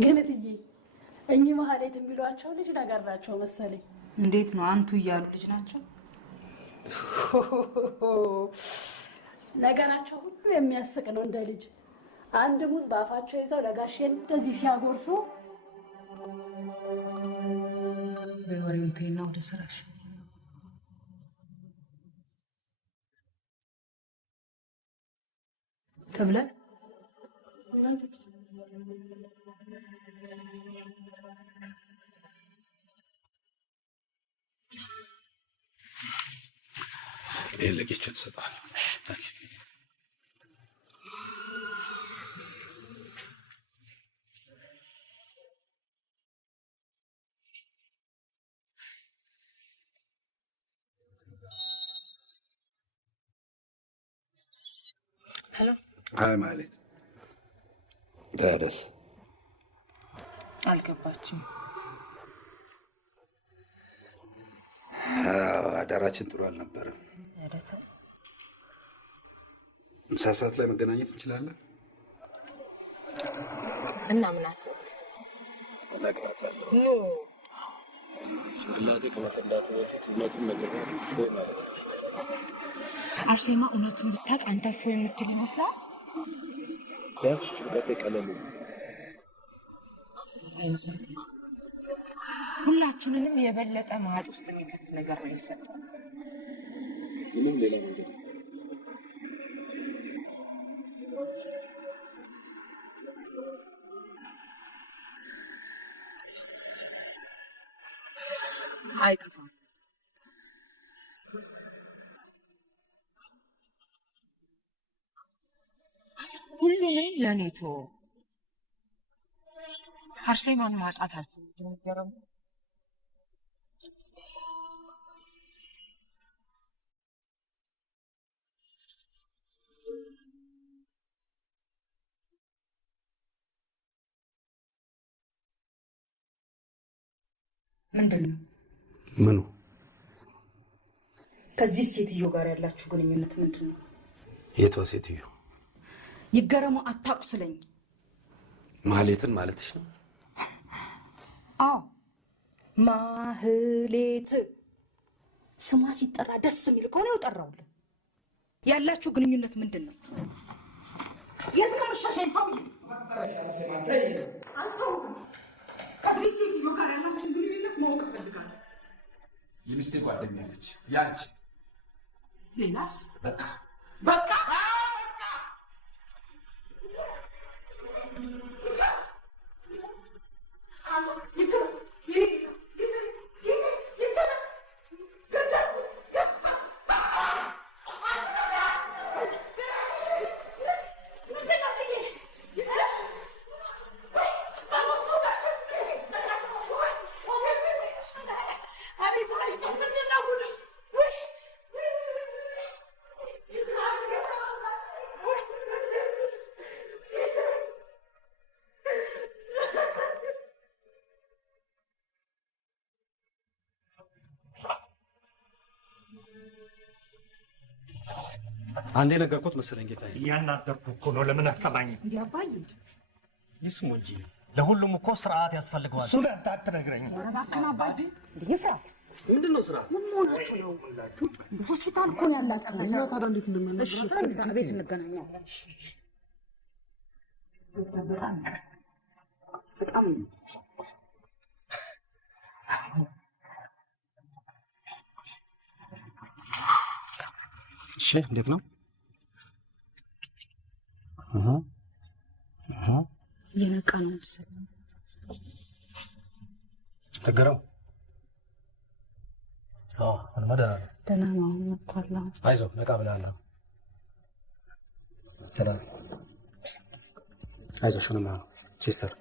ግን እትዬ እኚህ ማህሌት የሚሏቸው ልጅ ነገር ናቸው መሰለኝ። እንዴት ነው አንቱ እያሉ ልጅ ናቸው? ነገራቸው ሁሉ የሚያስቅ ነው። እንደ ልጅ አንድ ሙዝ በአፋቸው ይዘው ለጋሼ እንደዚህ ሲያጎርሱ። በወሬውን ተይና ወደ ስራሽ። ክብለጥ ይሄን ለጌቸው ትሰጣለህ። ሄሎ። አይ ማለት ታደስ አልገባችም። አዳራችን ጥሩ አልነበረም። ምሳ ሰዓት ላይ መገናኘት እንችላለን? እና ምን አሰብክ? እነግራታለሁ። ኖ ጭንቅላቴ ከመፈንዳቱ በፊት እውነቱን ነግሬያት እፎይ ማለት ነው። አርሴማ እውነቱን ብታውቅ አንተ እፎይ የምትል ይመስላል? ቢያንስ ጭንቀቴ ቀለል አይመስልም? ሁላችንንም የበለጠ ማጥ ውስጥ የሚከት ነገር ነው የሚፈጠረው። ምንም ሌላ ነገር አይጠፋም። ሁሉንም ለኔ ተወው። አርሴማን ማጣት አልፈልግም። ይገረም ምንድን ነው? ምኑ? ከዚህ ሴትዮ ጋር ያላችሁ ግንኙነት ምንድን ነው? የቷ ሴትዮ? ይገረሙ አታቁስለኝ። ማህሌትን ማለትሽ ነው? አዎ ማህሌት። ስሟ ሲጠራ ደስ የሚል ከሆነ ያው ጠራውልህ። ያላችሁ ግንኙነት ምንድን ነው? የት ነው የምትሸሸኝ ሰውዬ? አልተውም። ከዚህ ሴትዮ ጋር ያላችሁን ግንኙነት ማወቅ እፈልጋለሁ። የሚስቴ ጓደኛ ነች። ያንቺ ሌላስ? በቃ በቃ አንዴ ነገርኩት መሰለኝ ጌታዬ። እያናገርኩህ እኮ ነው። ለምን አትሰማኝም? እንዲህ አባዬ ይስሙ እንጂ ለሁሉም እኮ ስርዓት ያስፈልገዋል። እሱን አንተ አትነግረኝም። ኧረ እባክህን አባዬ። እንዲህ ይፍራ። ምንድን ነው ስራ? ምን መሆናችሁ ነው? ሆስፒታል እኮ ነው ያላችሁ። እና ታዲያ እንዴት እንደምንነግረው ቤት እንገናኛለን። በጣም እሺ፣ እንዴት ነው? እየነቃ ነው መሰለኝ። ተገረው? አዎ፣ ደህና ነው። ደህና ነው። መጥቷል። አይዞህ፣ ነቃ ብለሃል። ሰላም። አይዞሽ፣ ምንም ነው። ቺስተር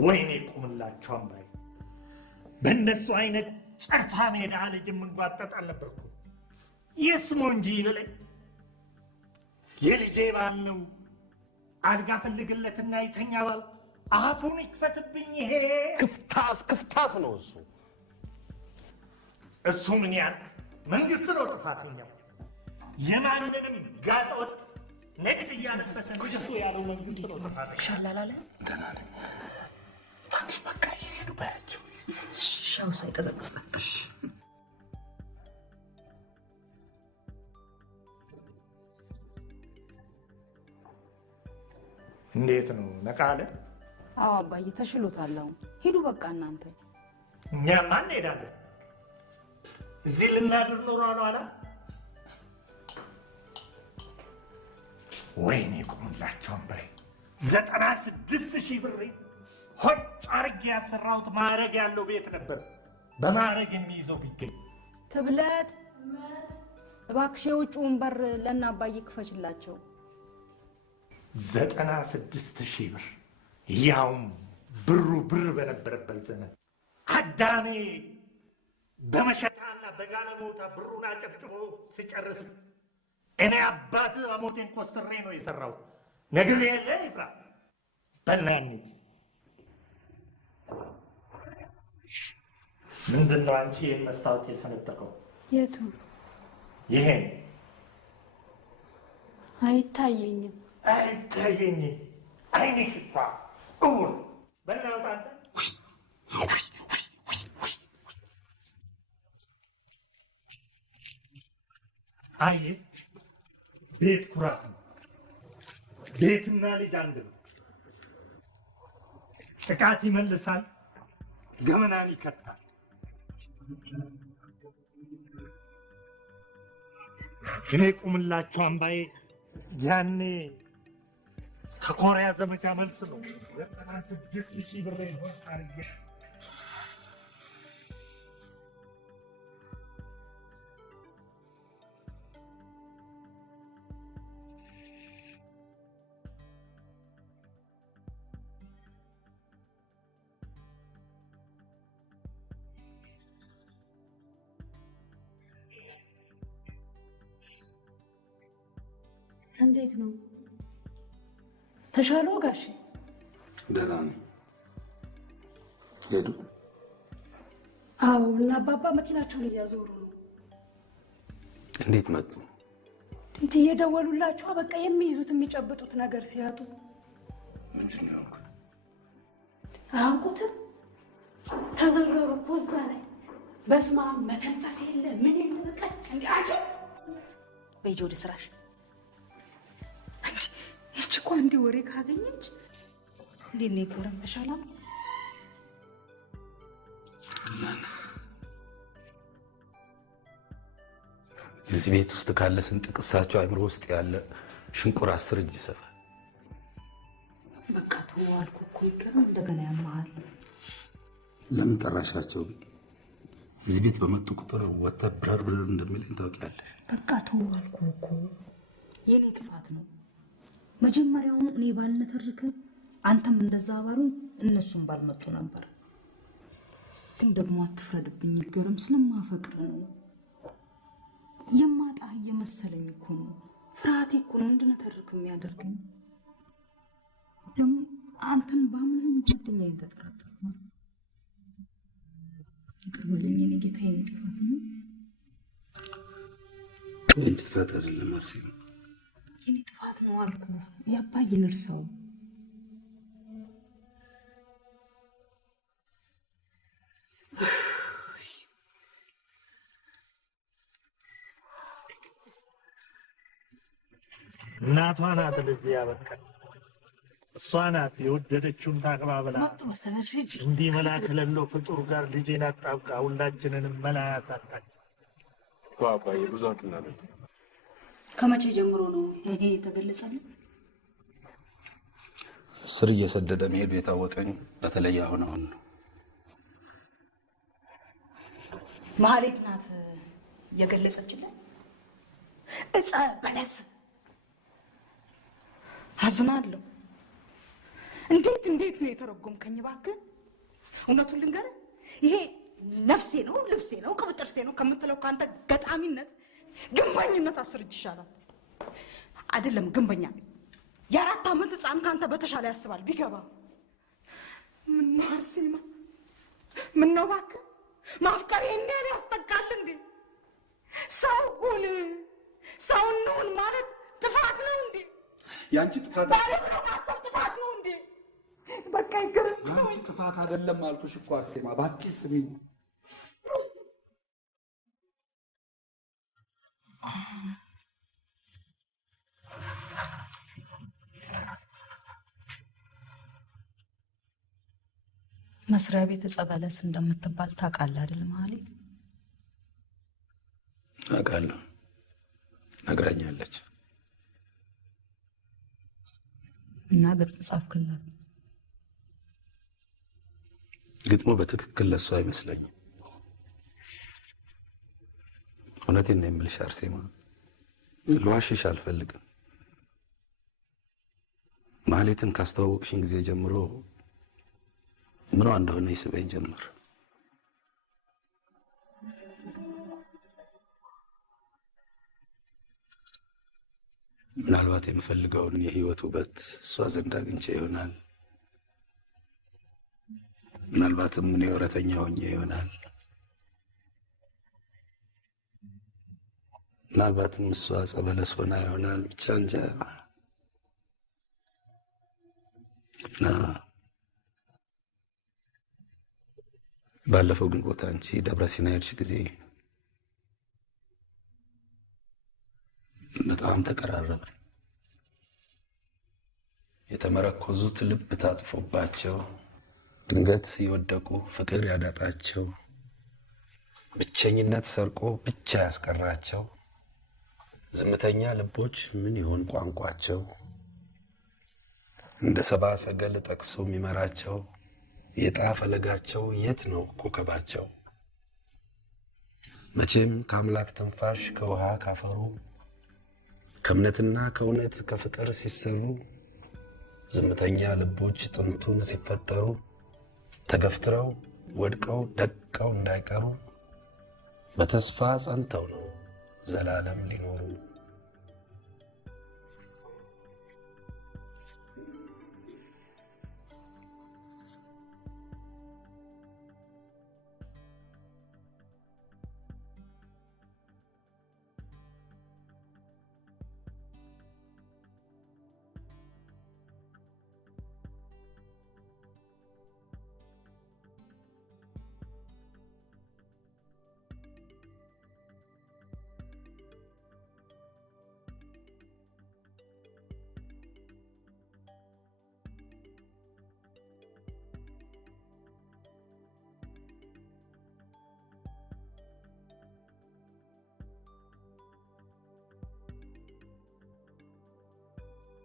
ወይኔ ቁምላቸው አምባይ በእነሱ አይነት ጨርታ ሜዳ ልጅ የምንጓጠጥ አልነበርኩም። የስሙ እንጂ ይበለኝ። የልጄ ባል ነው። አልጋ ፈልግለትና ይተኛ ባል አፉን ይክፈትብኝ። ይሄ ክፍታፍ ነው እሱ። እሱ ምን ያህል መንግስት ነው ጥፋተኛው። የማንንም ጋጠወጥ ነጭ እያለበሰ ንጉሱ ያለው መንግስት ነው ጥፋተኛ። ሻላላለ ደህና ነኝ። እባክሽ በቃ ይሄዱ ባያቸው። ሻው ሳይቀዘቅዝ ጠቅሽ። እንዴት ነው ነቃ አለ? አዎ አባዬ ተሽሎታል። ሂዱ በቃ እናንተ። እኛማ እንሄዳለን። እዚህ ልናድር ኖሮ አለ። ወይኔ ቁምላቸው አምባይ 96,000 ብር ሆጭ አርጌ ያሰራሁት ማዕረግ ያለው ቤት ነበር። በማዕረግ የሚይዘው ቢገኝ ትብለት እባክሽ የውጭውን በር ለእነ አባዬ ክፈችላቸው። 96,000 ብር ያውም ብሩ ብር በነበረበት ዘመን አዳሜ በመሸታና በጋለሞታ ብሩን አጨብጭቦ ሲጨርስ እኔ አባት አሞቴን ኮስተሬ ነው የሰራው። ነገር የለ ይፍራ በላኒ ምንድን ነው አንቺ መስታወት የሰነጠቀው? የቱ? ይሄ አይታየኝም። አይታየኝም። አይንሽ ይጥፋ እውር በላውጣ አንተ አይ ቤት ኩራት ነው። ቤትና ልጅ አንድ ነው። ጥቃት ይመልሳል፣ ገመናን ይከታል። እኔ ቁምላቸው አምባዬ ያኔ ከኮሪያ ዘመቻ መልስ ነው 96,000 ብር ሆጭ አርጌ እንዴት ነው ተሻለው ጋሽ? ደህና ነኝ። ሄዱ? አዎ፣ እና አባባ መኪናቸውን እያዞሩ ነው። እንዴት መጡ? እንት እየደወሉላቸው በቃ የሚይዙት የሚጨብጡት ነገር ሲያጡ ምንድን ነው ያልኩት? አያውቁትም። ተዘረሩ እኮ እዛ ላይ በስመ አብ መተንፈስ የለ ምን የለ በቃ እንዲ አንቺ በይጆ ወደ ስራሽ። ይህች እኮ አንዴ ወሬ ካገኘች እንዴት ነው ይገረም ተሻላል። እዚህ ቤት ውስጥ ካለ ስንጥቅ እሳቸው አእምሮ ውስጥ ያለ ሽንቁር 10 እጅ ይሰፋል። በቃ ተው አልኩህ እኮ ይገርም እንደገና ያማሃል። ለምን ጠራሻቸው? እዚህ ቤት በመጡ ቁጥር ወተህ ብረር ብረር እንደሚለኝ ታውቂያለሽ። በቃ ተው አልኩህ እኮ የኔ ጥፋት ነው። መጀመሪያውኑ እኔ ባልነተርክ አንተም እንደዛ ባሉ እነሱም ባልመጡ ነበር። ግን ደግሞ አትፍረድብኝ ይገርም፣ ስለማፈቅር ነው። የማጣህ እየመሰለኝ እኮ ነው። ፍርሃቴ እኮ ነው እንድነተርክ የሚያደርገኝ። ደግሞ አንተን ባምንህም ጓደኛዬን ተጠራጠርኩ። ይቅር በለኝ የኔ ጌታ፣ የኔ ጥፋት ነው። የኔ ጥፋት አይደለም አርሴማ፣ የኔ ጥፋት ነው አልኩህ። ያባይን እርሳው። እናቷ ናት ለዚህ ያበቃል። እሷ ናት የወደደችውን ታቅባ ብላ እንዲህ መላክ ለለው ፍጡር ጋር ልጄን አጣብቃ ሁላችንንም መላ ያሳጣች። ተው አባዬ፣ ብዙ አትናደድ። ከመቼ ጀምሮ ነው ይሄ የተገለጸልኝ? ስር እየሰደደ መሄዱ የታወቀኝ በተለይ አሁን ነው። ማህሌት ናት የገለጸችልን። እፀ በለስ አዝናለሁ። እንዴት ነው የተረጎምከኝ? እባክህ እውነቱን ልንገርህ፣ ይሄ ነፍሴ ነው ልብሴ ነው ቅብጥርሴ ነው ከምትለው ከአንተ ገጣሚነት ግንበኝነት 10 እጅ ይሻላል። አይደለም ግንበኛ፣ የ4 ዓመት ህፃን ከአንተ በተሻለ ያስባል ቢገባ። ምነው አርሴማ፣ ምነው እባክህ ማፍቀር ይሄን ያህል ያስጠቃል እንዴ? ሰው ሁን፣ ሰው እንሁን ማለት ጥፋት ነው እንዴ? ያንቺ ጥፋት ማለት ነው ማሰብ ጥፋት ነው እንዴ? በቃ ይገርም። ያንቺ ጥፋት አይደለም አልኩሽ እኮ አርሴማ፣ እባክሽ ስሚኝ። መስሪያ ቤት እፀ በለስ እንደምትባል ታውቃለህ አይደል ማህሌት? አውቃለሁ፣ ነግራኛለች። እና ግጥም ጻፍክላት? ግጥሙ በትክክል ለሷ አይመስለኝም። እውነቴን ነው የምልሽ አርሴማ፣ ልዋሽሽ አልፈልግም። ማህሌትን ካስተዋወቅሽኝ ጊዜ ጀምሮ ምኗ እንደሆነ ይስበኝ ጀመር። ምናልባት የምፈልገውን የህይወት ውበት እሷ ዘንድ አግኝቼ ይሆናል። ምናልባትም እኔ ወረተኛ ሆኜ ይሆናል። ምናልባትም እሷ እፀ በለስ ሆና ይሆናል። ብቻ እንጃ። እና ባለፈው ግንቦት አንቺ ደብረ ሲና ሄድሽ ጊዜ በጣም ተቀራረብን። የተመረኮዙት ልብ ታጥፎባቸው ድንገት የወደቁ ፍቅር ያዳጣቸው ብቸኝነት ሰርቆ ብቻ ያስቀራቸው ዝምተኛ ልቦች ምን ይሆን ቋንቋቸው? እንደ ሰባ ሰገል ጠቅሶ የሚመራቸው የጣ ፈለጋቸው የት ነው ኮከባቸው? መቼም ከአምላክ ትንፋሽ ከውሃ ካፈሩ ከእምነትና ከእውነት ከፍቅር ሲሰሩ ዝምተኛ ልቦች ጥንቱን ሲፈጠሩ ተገፍትረው ወድቀው ደቀው እንዳይቀሩ በተስፋ ጸንተው ነው ዘላለም ሊኖሩ።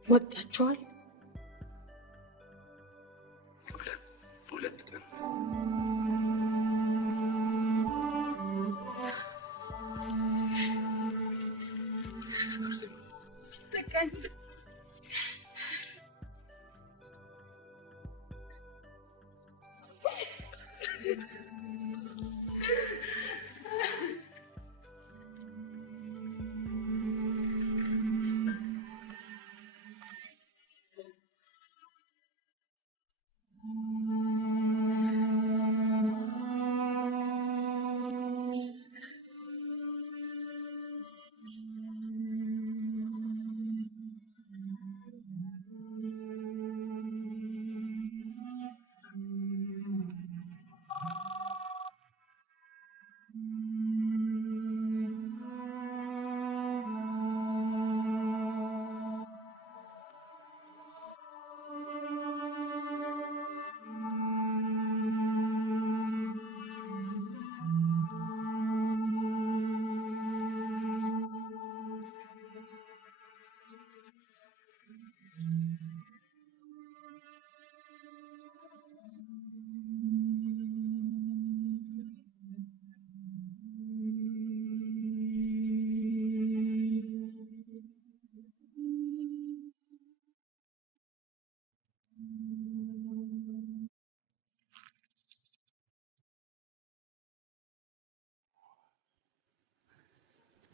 ወጣችኋል? ሁለት ቀን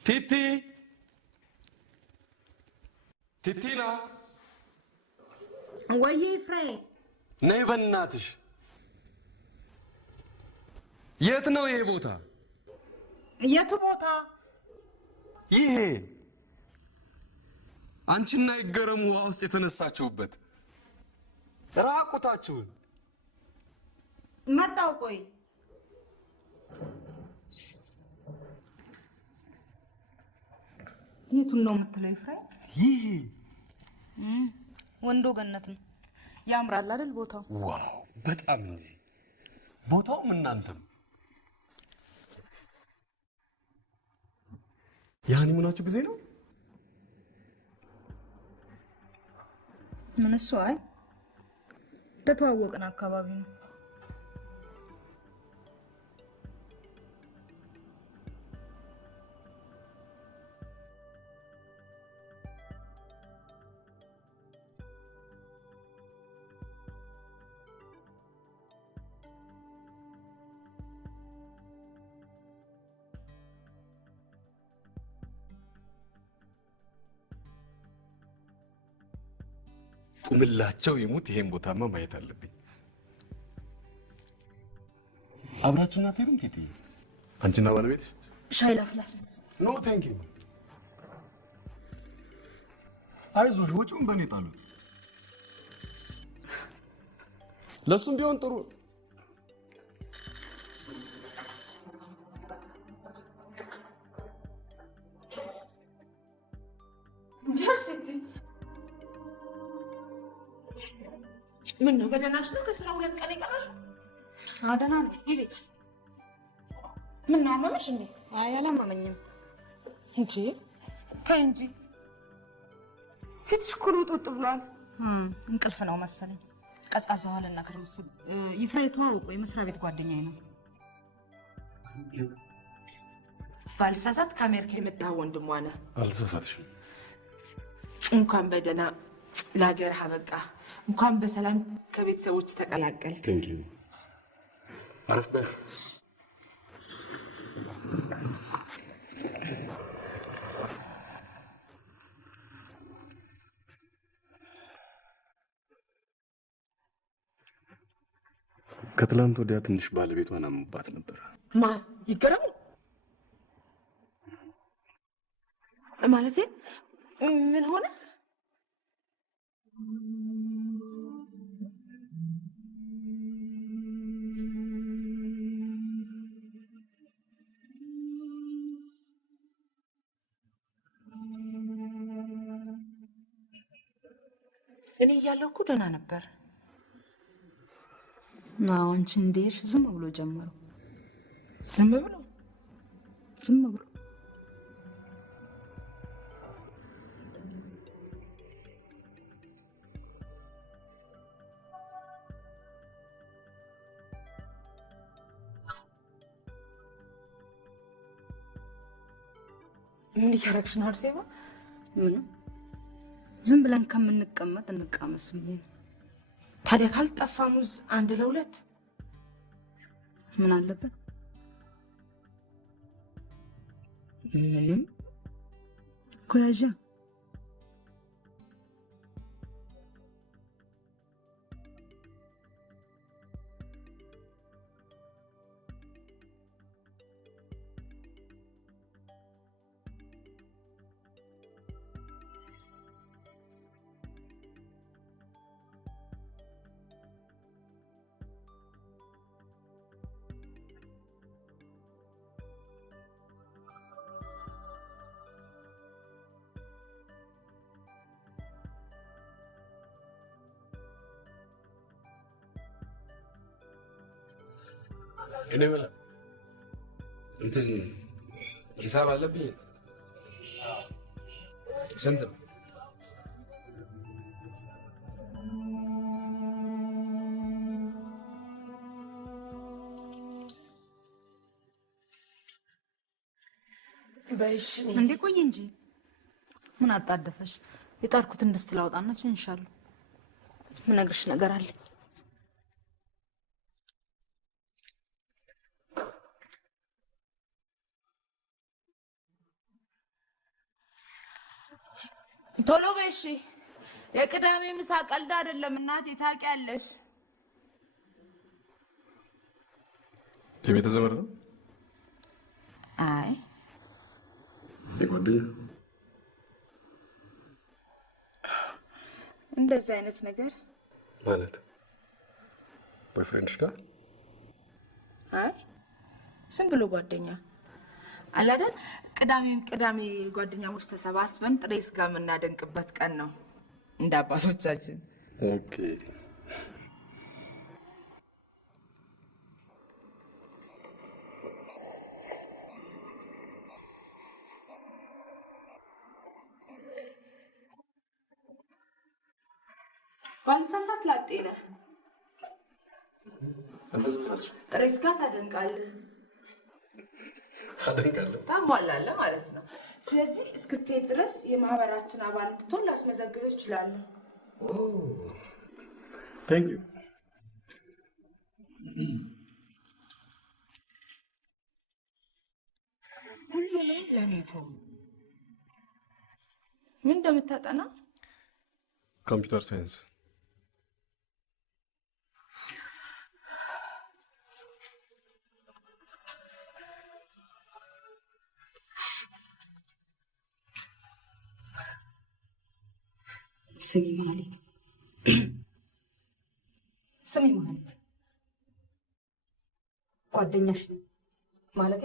ቲቲ ቲቲና ወይዬ ፍሬ ነይ በእናትሽ። የት ነው ይሄ ቦታ? የቱ ቦታ? ይሄ አንቺና ይገረሙ ውሃ ውስጥ የተነሳችሁበት ራቁታችሁን። መጣው። ቆይ የቱን ነው የምትለው ፍሬ? ይሄ ወንዶ ገነት ነው። ያምራል አይደል ቦታው? ዋው በጣም ነው። ቦታውም እናንተም የሃኒሙናችሁ ጊዜ ነው? ምን እሱ? አይ በተዋወቅን አካባቢ ነው። ቁምላቸው ይሙት ይሄን ቦታማ ማየት አለብኝ። አብራችሁና አትሄዱም? ቲቲ አንቺና ባለቤት ሻይ ላፍላል። ኖ ቴንክ ዩ። አይዞሽ ወጪውን በእኔ ጣሉት። ለሱም ቢሆን ጥሩ ምን ነው በደህናሽ ነው? ከስራ 2 ቀን ይቀራሽ? ደህና ነኝ። ይቤ ምን ነው አመመሽ እንዴ? አይ አላመመኝም። እንጂ ተይ እንጂ ፊትሽ ኩሩ ጡጥ ብሏል። እንቅልፍ ነው መሰለኝ። ቀዝቃዛ ውሃ ልናገር መሰለኝ። ይፍሬ ተዋውቆ የመስሪያ ቤት ጓደኛዬ ነው። ባልሳሳት ከአሜሪካ የመጣ ወንድሟ ነህ? አልተሳሳትሽም። እንኳን በደህና ለሀገር አበቃ። እንኳን በሰላም ከቤተሰቦች ተቀላቀል። ቴንክ ዩ። አረፍ በል። ከትላንት ወዲያ ትንሽ ባለቤቷን አምባት ነበር። ማን? ይገረሙ ማለቴ ምን ሆነ? እኔ እያለሁ እኮ ደህና ነበር። አንቺ እንዴሽ ዝም ብሎ ጀመረው። ዝም ብሎ ምን እያደረግሽ ነው አርሴማ? ምንም ዝም ብለን ከምንቀመጥ እንቃመስ ብዬ ነው። ታዲያ ካልጠፋ ሙዝ 1 ለ2 ምን አለበት? ምንም እኮ ያዣ እኔ በላ እንትን ሂሳብ አለብኝ። ስንት ነው? በእሺ እንዴ ቆይ እንጂ ምን አጣደፈሽ? የጣርኩትን ድስት ላውጣና እንሻለሁ። ምን ነግርሽ ነገር አለ? ቶሎ በይ እሺ። የቅዳሜ ምሳ ቀልድ አይደለም እናቴ ታውቂያለሽ። የቤተ ዘመድ ነው? አይ የጓደኛ እንደዚህ አይነት ነገር ማለት ቦይፍሬንድሽ ጋር? አይ ዝም ብሎ ጓደኛ አለ አይደል? ቅዳሜ ጓደኛሞች ተሰባስበን ጥሬ ስጋ የምናደንቅበት ቀን ነው እንደ አባቶቻችን። ኦኬ ባልሳሳት ላጤ ነህ። ጥሬ ስጋ ታደንቃለህ። አደንቃለሁ። ታሟላለህ ማለት ነው። ስለዚህ እስክትሄድ ድረስ የማህበራችን አባል እንድትሆን ላስመዘግብህ እችላለሁ። ታንክ ዩ። ሁሉንም ለእኔ ተው። ምን እንደምታጠና? ኮምፒውተር ሳይንስ። ስሚ ማለት ጓደኛሽ ማለቴ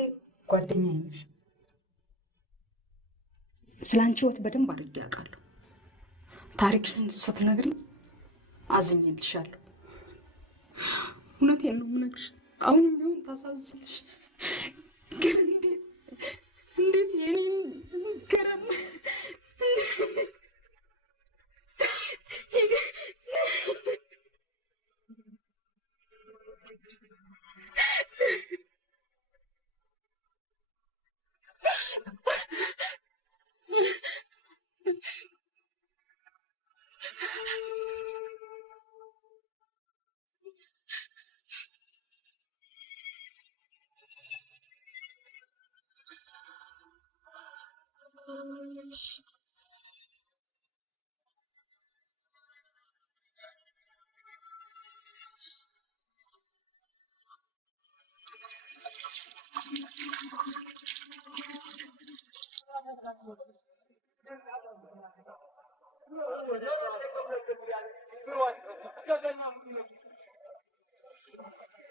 ጓደኛዬ ነሽ። ስለ አንቺ ህይወት በደንብ አድርጌ አውቃለሁ። ታሪክሽን ስትነግሪኝ አዝኜልሻለሁ። እውነቴን ነው የምነግርሽ። አሁንም ቢሆን ታሳዝንሽ፣ ግን እንዴት የኔን ገረም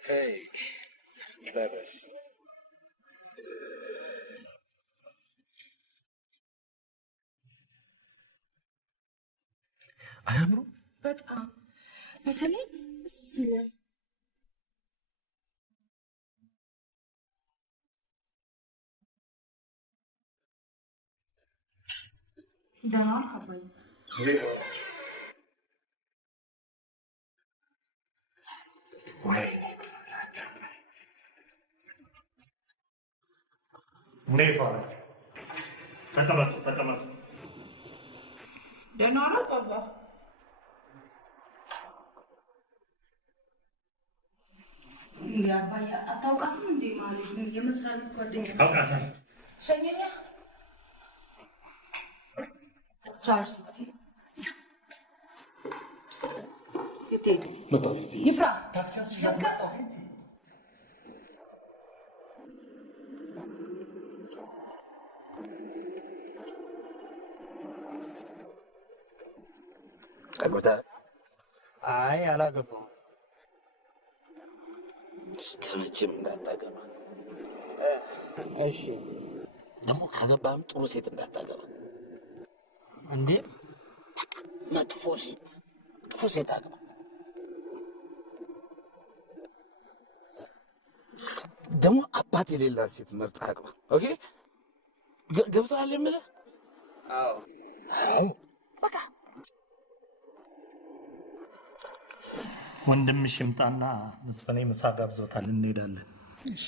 Hey, Levis. አያምሩ? በጣም በተለይ ስለ ደህና አባዬ። እንዴት ዋለ? ተቀመጡ። ደህና ነው አባ? እንዴ አባዬ አታውቃትም እንዴ? ማለት ነው የመስሪያ ቤት ጓደኛ አውቃታለሁ። ሸኘኛ ቻርስቲ ይቴ ይፍራ ታክሲ አስይዣት መጣሁ። አግብተሃል? አይ አላገባሁም። እስከ መቼም እንዳታገባ። እሺ ደግሞ ካገባህም ጥሩ ሴት እንዳታገባ። እንዴት? መጥፎ ሴት፣ ክፉ ሴት አግባ። ደግሞ አባት የሌላት ሴት መርጠህ አግባ። ኦኬ? ገብቶሃል የምልህ? አዎ። በቃ ወንድምሽ ይምጣና መስፍኔ ምሳ ጋብዞታል፣ እንሄዳለን። እሺ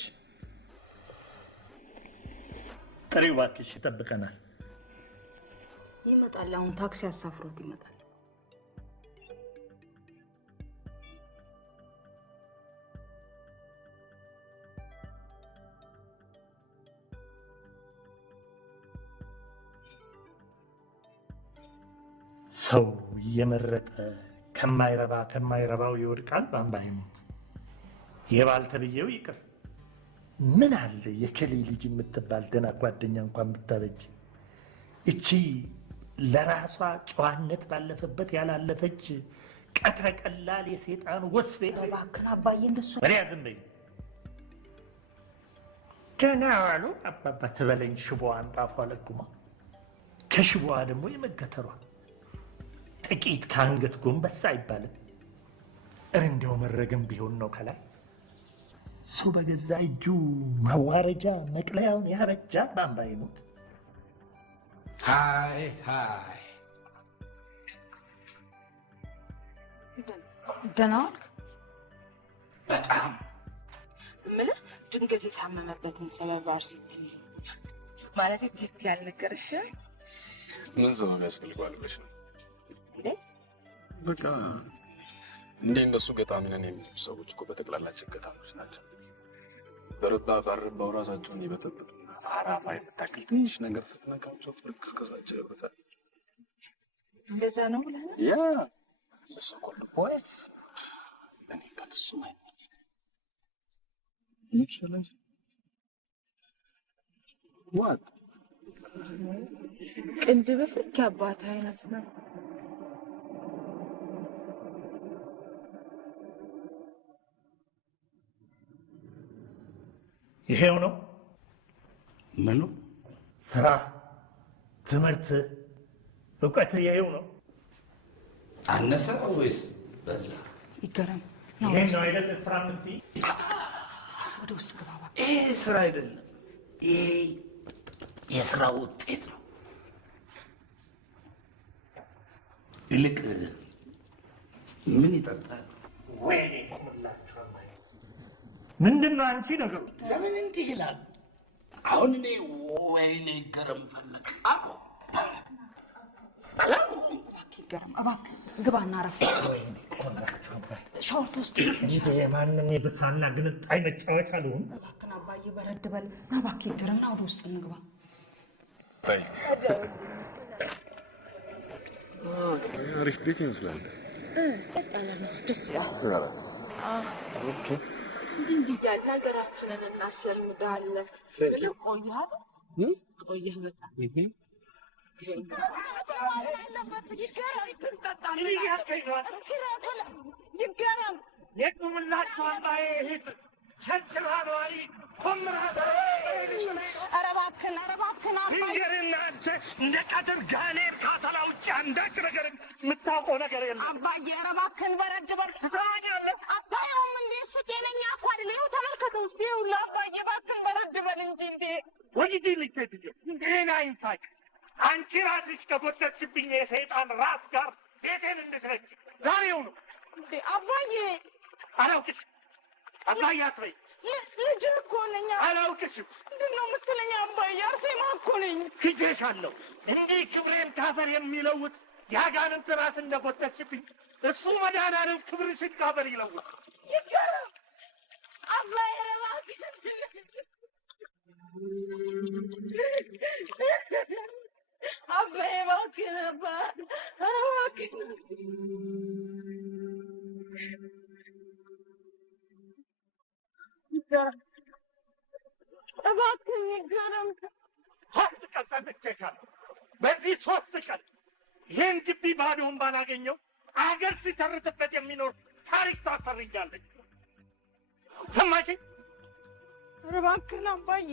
ጥሪው እባክሽ፣ ይጠብቀናል። ይመጣል። አሁን ታክሲ አሳፍሮት ይመጣል። ሰው እየመረጠ ከማይረባው ይወድቃል በአምባይሙ። የባል ተብዬው ይቅር፣ ምን አለ የከሌ ልጅ የምትባል ደህና ጓደኛ እንኳን ብታበጅ። እቺ ለራሷ ጨዋነት ባለፈበት ያላለፈች ቀትረ ቀላል የሰይጣን ወስፌ። እባክህን አባዬ እንደሱ ወዲያ ዝም በይ። ደህና ዋሉ አባባ ትበለኝ ሽቦዋን ጣፏ ለጉማ፣ ከሽቦዋ ደግሞ የመገተሯ ጥቂት ከአንገት ጎንበስ አይባልም። እንዲያው መረገም ቢሆን ነው ከላይ ሰው በገዛ እጁ መዋረጃ መቅለያውን ያበጃ በአምባ ይሞት። ሃይ ሃይ፣ ደህና ዋልክ? በጣም እምልህ ድንገት የታመመበትን ሰበብ አርሲቲ ማለት ቲቲ ያልነገረችህ? ምን ሰው ያስፈልገዋል ብለሽ ነው? በቃ እንደ እነሱ ገጣሚ ነን የሚሉ ሰዎች እኮ በጠቅላላችን ገጣሚዎች ናቸው። በረባ ባረባው ራሳቸውን ይበጠብጡና አራፋ የምታክል ትንሽ ነገር ስትነካቸው ፍርክስከሳቸው ይወጣል። እንደዛ ነው ብለህ ነው? ያ እሱ ኮልድ ፖኤት እኔ በፍጹም አይነት ይችላል። ዋት ቅንድብ ፍክ አባት አይነት ነው። ይሄው ነው ምኑ? ስራ፣ ትምህርት፣ እውቀት ይሄው ነው። አነሰ ወይስ በዛ? ይገረም። ይሄን ነው አይደል ስራ የምትይ? ወደ ውስጥ ግባ እባክህ። ይሄ ስራ አይደለም፣ ይሄ የስራ ውጤት ነው። ይልቅ ምን ይጠጣል? ወይኔ ቁምላቸው ምንድን ነው አንቺ ነገሩ? ለምን እንዲህ ይላል? አሁን እኔ ወይኔ ይገረም ፈለግ አቆ ይገረም፣ እባክህ ግባና ረፍ። ወይኔ ቁምላቸው ሻወር ትወስድ እንጂ የማንም የብሳና ግንጣይ መጫወቻ አልሆን። እባክህን አባዬ በረድ በል ና እባክህ ይገረም፣ ና ወደ ውስጥ እንግባ። አሪፍ ቤት ይመስላል። ጸጥ ያለ ነው፣ ደስ ይላል። እንዲህ እያልን ሀገራችንን እናስለምዳለን ብለህ ቆየህ አይደል? ቆየህ በጣም ይገረም የቁምላቸው አባዬ እህት ቸንችራኗሪ ኧረ እባክህን እንጀርና አንተ እንደ ቀድር ጋኔን ካተላ ውጭ አንዳች ነገር የምታውቀው ነገር የለም። አባዬ ኧረ እባክህን በረድ በል። ትሰማኛለህ? አታየውም እንዴ? እሱ ጤነኛ እኮ አይደለም። ይኸው ተመልከተው እስኪ። ይኸውልህ አባዬ እባክህን በረድ በል እንጂ እንዴ። ወዲህ ልኬት ይሄን አይንሳቅ። አንቺ ራስሽ ከጎተትሽብኝ የሰይጣን ራስ ጋር ቤቴን እንድትረጅ ዛሬው ነው እንዴ። አባዬ አላውቅሽ። አባዬ አትበይ። ልጅ እኮ ነኝ። አላውቅሽም። ምንድን ነው የምትለኝ አባዬ? አርሴማ እኮ ነኝ። ክጄሻለሁ። እንዲህ ክብሬን ካፈር የሚለውጥ የአጋንንት ራስ እንደጎተትሽብኝ እሱ መድኃኒዓለም ክብርሽን ካፈር ይለውጥ። ይገረም አባዬ እባክህ አባዬ እባክህ ነበር እባክህ እባክህ ይገረም። 3 ቀን ሰጥቼሻለሁ። በዚህ 3 ቀን ይህን ግቢ ባዶውን ባላገኘው አገር ሲተርትበት የሚኖር ታሪክ ታሰርኛለች። ሰማሽኝ? እባክህን አባዬ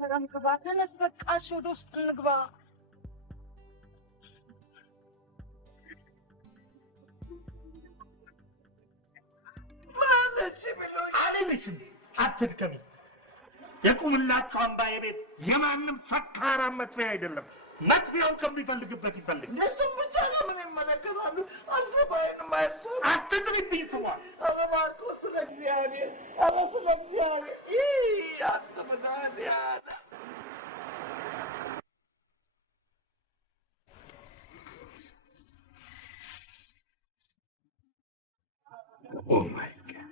ሰላም ግባ። ተነስ በቃ እሺ፣ ወደ ውስጥ እንግባ። አልልሽም፣ አትድከሚ። የቁምላችሁ አምባዬ ቤት የማንም ሰካራም መጥፊያ አይደለም። መጥፊያውን ከሚፈልግበት ይፈልግ። እሱም ብቻ ለምን ይመለከታሉ? አርሴማዬን ማየት አትጥሪብኝ ስዋ። ኧረ እባክህ ስለ እግዚአብሔር፣ ኧረ ስለ እግዚአብሔር አንተ መድኃኒዓለም ኦ ማይ ጋድ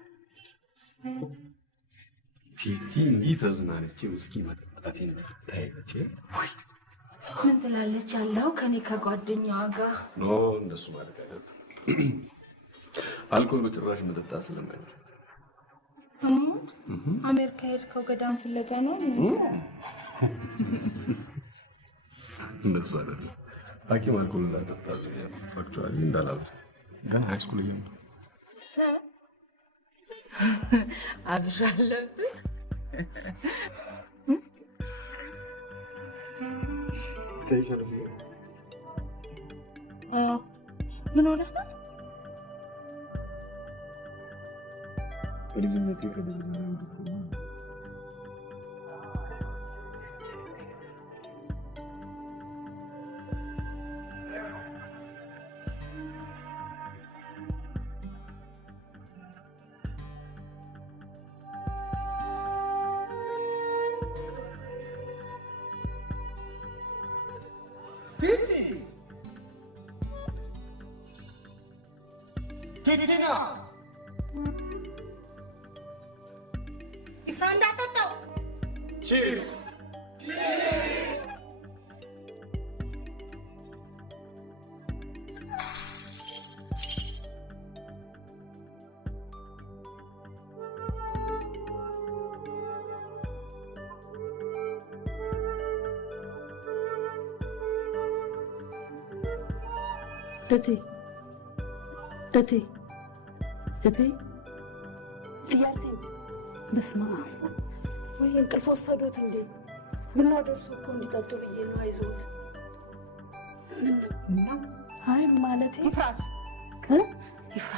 ቲቲ እንዲህ ተዝናንቼ ውስኪ መጠጣቴን ታይቼ ምን ትላለች? ያለው ከኔ ከጓደኛዋ ጋር ኖ እንደሱ ማለት አይደለም። አልኮል በጭራሽ መጠጣት ስለማይችል አሜሪካ ሄድከው ገዳም ፍለጋ ነው? እንደሱ አይደለም። ሐኪም አልኮል እንዳጠጣ አክቹዋሊ እንዳላሉት ገና ሃይ ስኩል እያለሁ አብሽ አለብህ። ምን ሆነህ ነው? ከልጅነቴ ከልጅ Titi! Titina! ይፍራ እንዳጠጣው Cheers! እቴ እያሴም በስመ አብ ወይ እንቅልፍ ወሰዶት እንዴ? ቡናው ደርሶ እኮ እንዲጠጡ ብዬ ነው። አይዞት። ምነው? አይ ማለቴ ይፍራስ ይፍራ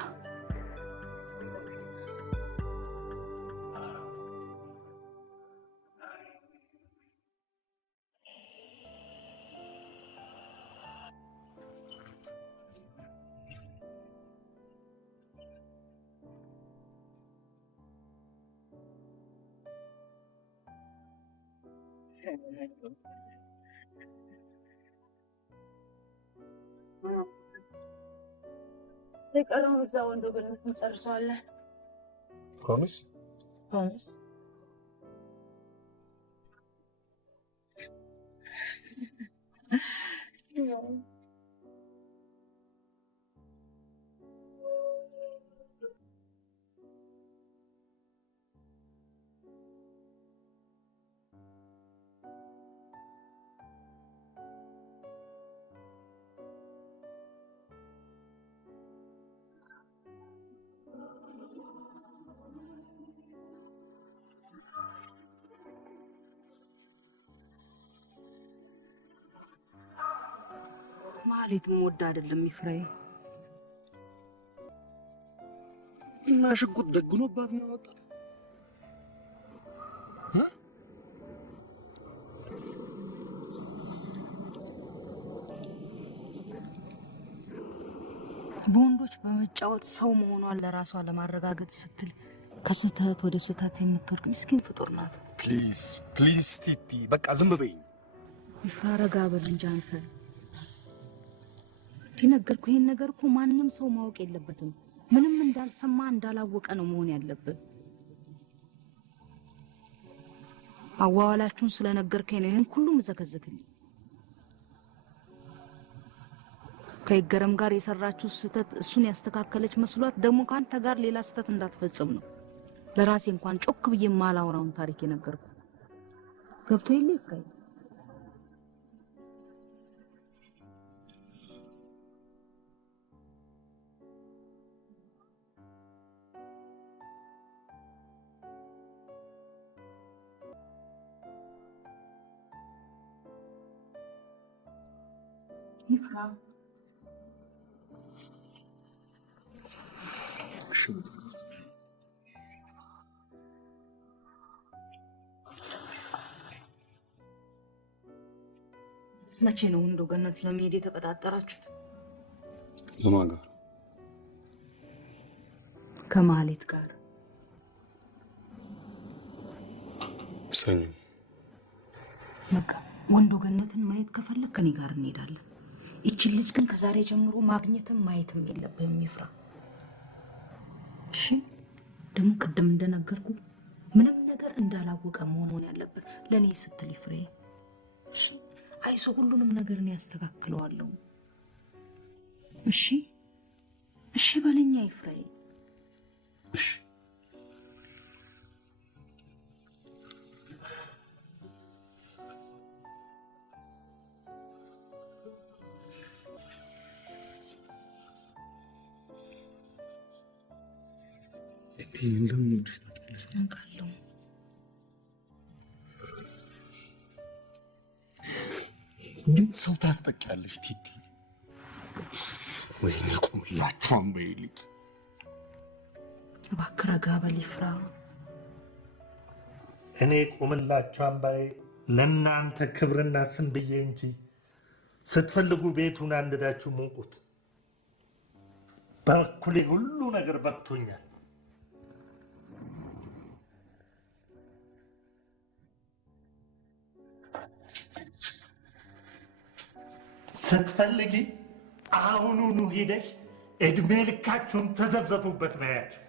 የቀረውን እዛ ወንዶ ገነት እንጨርሰዋለን። ፕሮሚስ ፕሮሚስ። ማህሌትም ወድ አይደለም ይፍራዬ። እና ሽጉጥ ደግኖባት ነው ያወጣት። በወንዶች በመጫወት ሰው መሆኗን ለራሷ ለማረጋገጥ ስትል ከስህተት ወደ ስህተት የምትወድቅ ምስኪን ፍጡር ናት። ፕሊዝ ፕሊዝ ቲቲ በቃ ዝም በይኝ። ይፍራ ረጋ በል እንጂ አንተ። ነገርኩህ፣ ይሄን ነገር እኮ ማንም ሰው ማወቅ የለበትም። ምንም እንዳልሰማ እንዳላወቀ ነው መሆን ያለበት። አዋዋላችሁን ስለነገርከኝ ነው ይሄን ሁሉ መዘከዘክልኝ። ከይገረም ጋር የሰራችሁ ስህተት እሱን ያስተካከለች መስሏት ደግሞ ካንተ ጋር ሌላ ስህተት እንዳትፈጽም ነው ለራሴ እንኳን ጮክ ብዬ ማላወራውን ታሪክ የነገርኩ። ገብቶ የለ ይፍራዬ? ይፍራ መቼ ነው እንደው ገነት ለመሄድ የተቀጣጠራችሁት? ከማን ጋር? ከማህሌት ጋር። ሰኞ። በቃ ወንዶ ገነትን ማየት ከፈለክ ከኔ ጋር እንሄዳለን። ይችን ልጅ ግን ከዛሬ ጀምሮ ማግኘትም ማየትም የለብህም ይፍራ። እሺ? ደግሞ ቅድም እንደነገርኩ ምንም ነገር እንዳላወቀ መሆን ያለበት ለኔ ስትል ይፍራዬ። እሺ? አይዞ ሁሉንም ነገር እኔ ያስተካክለዋለሁ። እሺ? እሺ በለኛ ይፍራዬ። እሺ። እንደምንወድሽ ታውቂያለሽ። አውቃለሁ። ግን ሰው ታስጠቂያለሽ ቲቲ። ወይኔ ቁምላችሁ አንበይልኝ። እባክህ ረጋ በል ይፍራ። እኔ ቁምላችሁ አንባዬ ለእናንተ ክብርና ስም ብዬ እንጂ ስትፈልጉ ቤቱን አንድዳችሁ ሙቁት። በኩሌ ሁሉ ነገር በቅቶኛል። ስትፈልጊ አሁኑኑ ሂደሽ እድሜ ልካችሁን ተዘብዘቡበት በያቸው።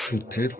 ሹቴር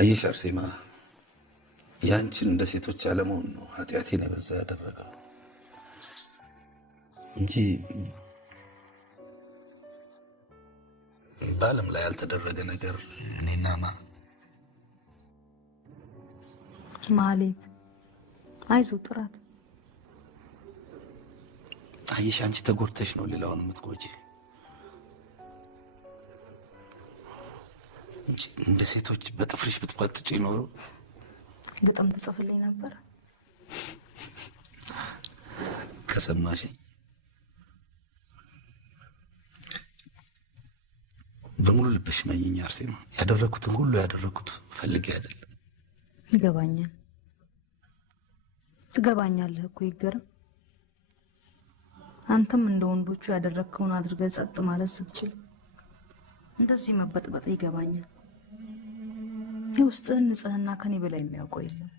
አየሽ አርሴማ፣ ያንቺን እንደ ሴቶች አለመሆን ነው ኃጢአቴን የበዛ ያደረገው እንጂ በዓለም ላይ ያልተደረገ ነገር እኔና ማህሌት አይዞህ ጥራት። አየሽ አንቺ ተጎድተሽ ነው ሌላውን የምትጎጂ እንጂ እንደ ሴቶች በጥፍርሽ ብትቋጥጪ ኖሮ ግጥም ትጽፍልኝ ነበር። ከሰማሽኝ በሙሉ ልብሽ መኝኝ አርሴማ። ያደረኩትን ሁሉ ያደረኩት ፈልጌ አይደለም። ይገባኛል ትገባኛለህ እኮ ይገርም። አንተም እንደ ወንዶቹ ያደረከውን አድርገህ ጸጥ ማለት ስትችል እንደዚህ መበጥበጥ ይገባኛል። የውስጥህን ንጽህና ከኔ በላይ የሚያውቀው የለም።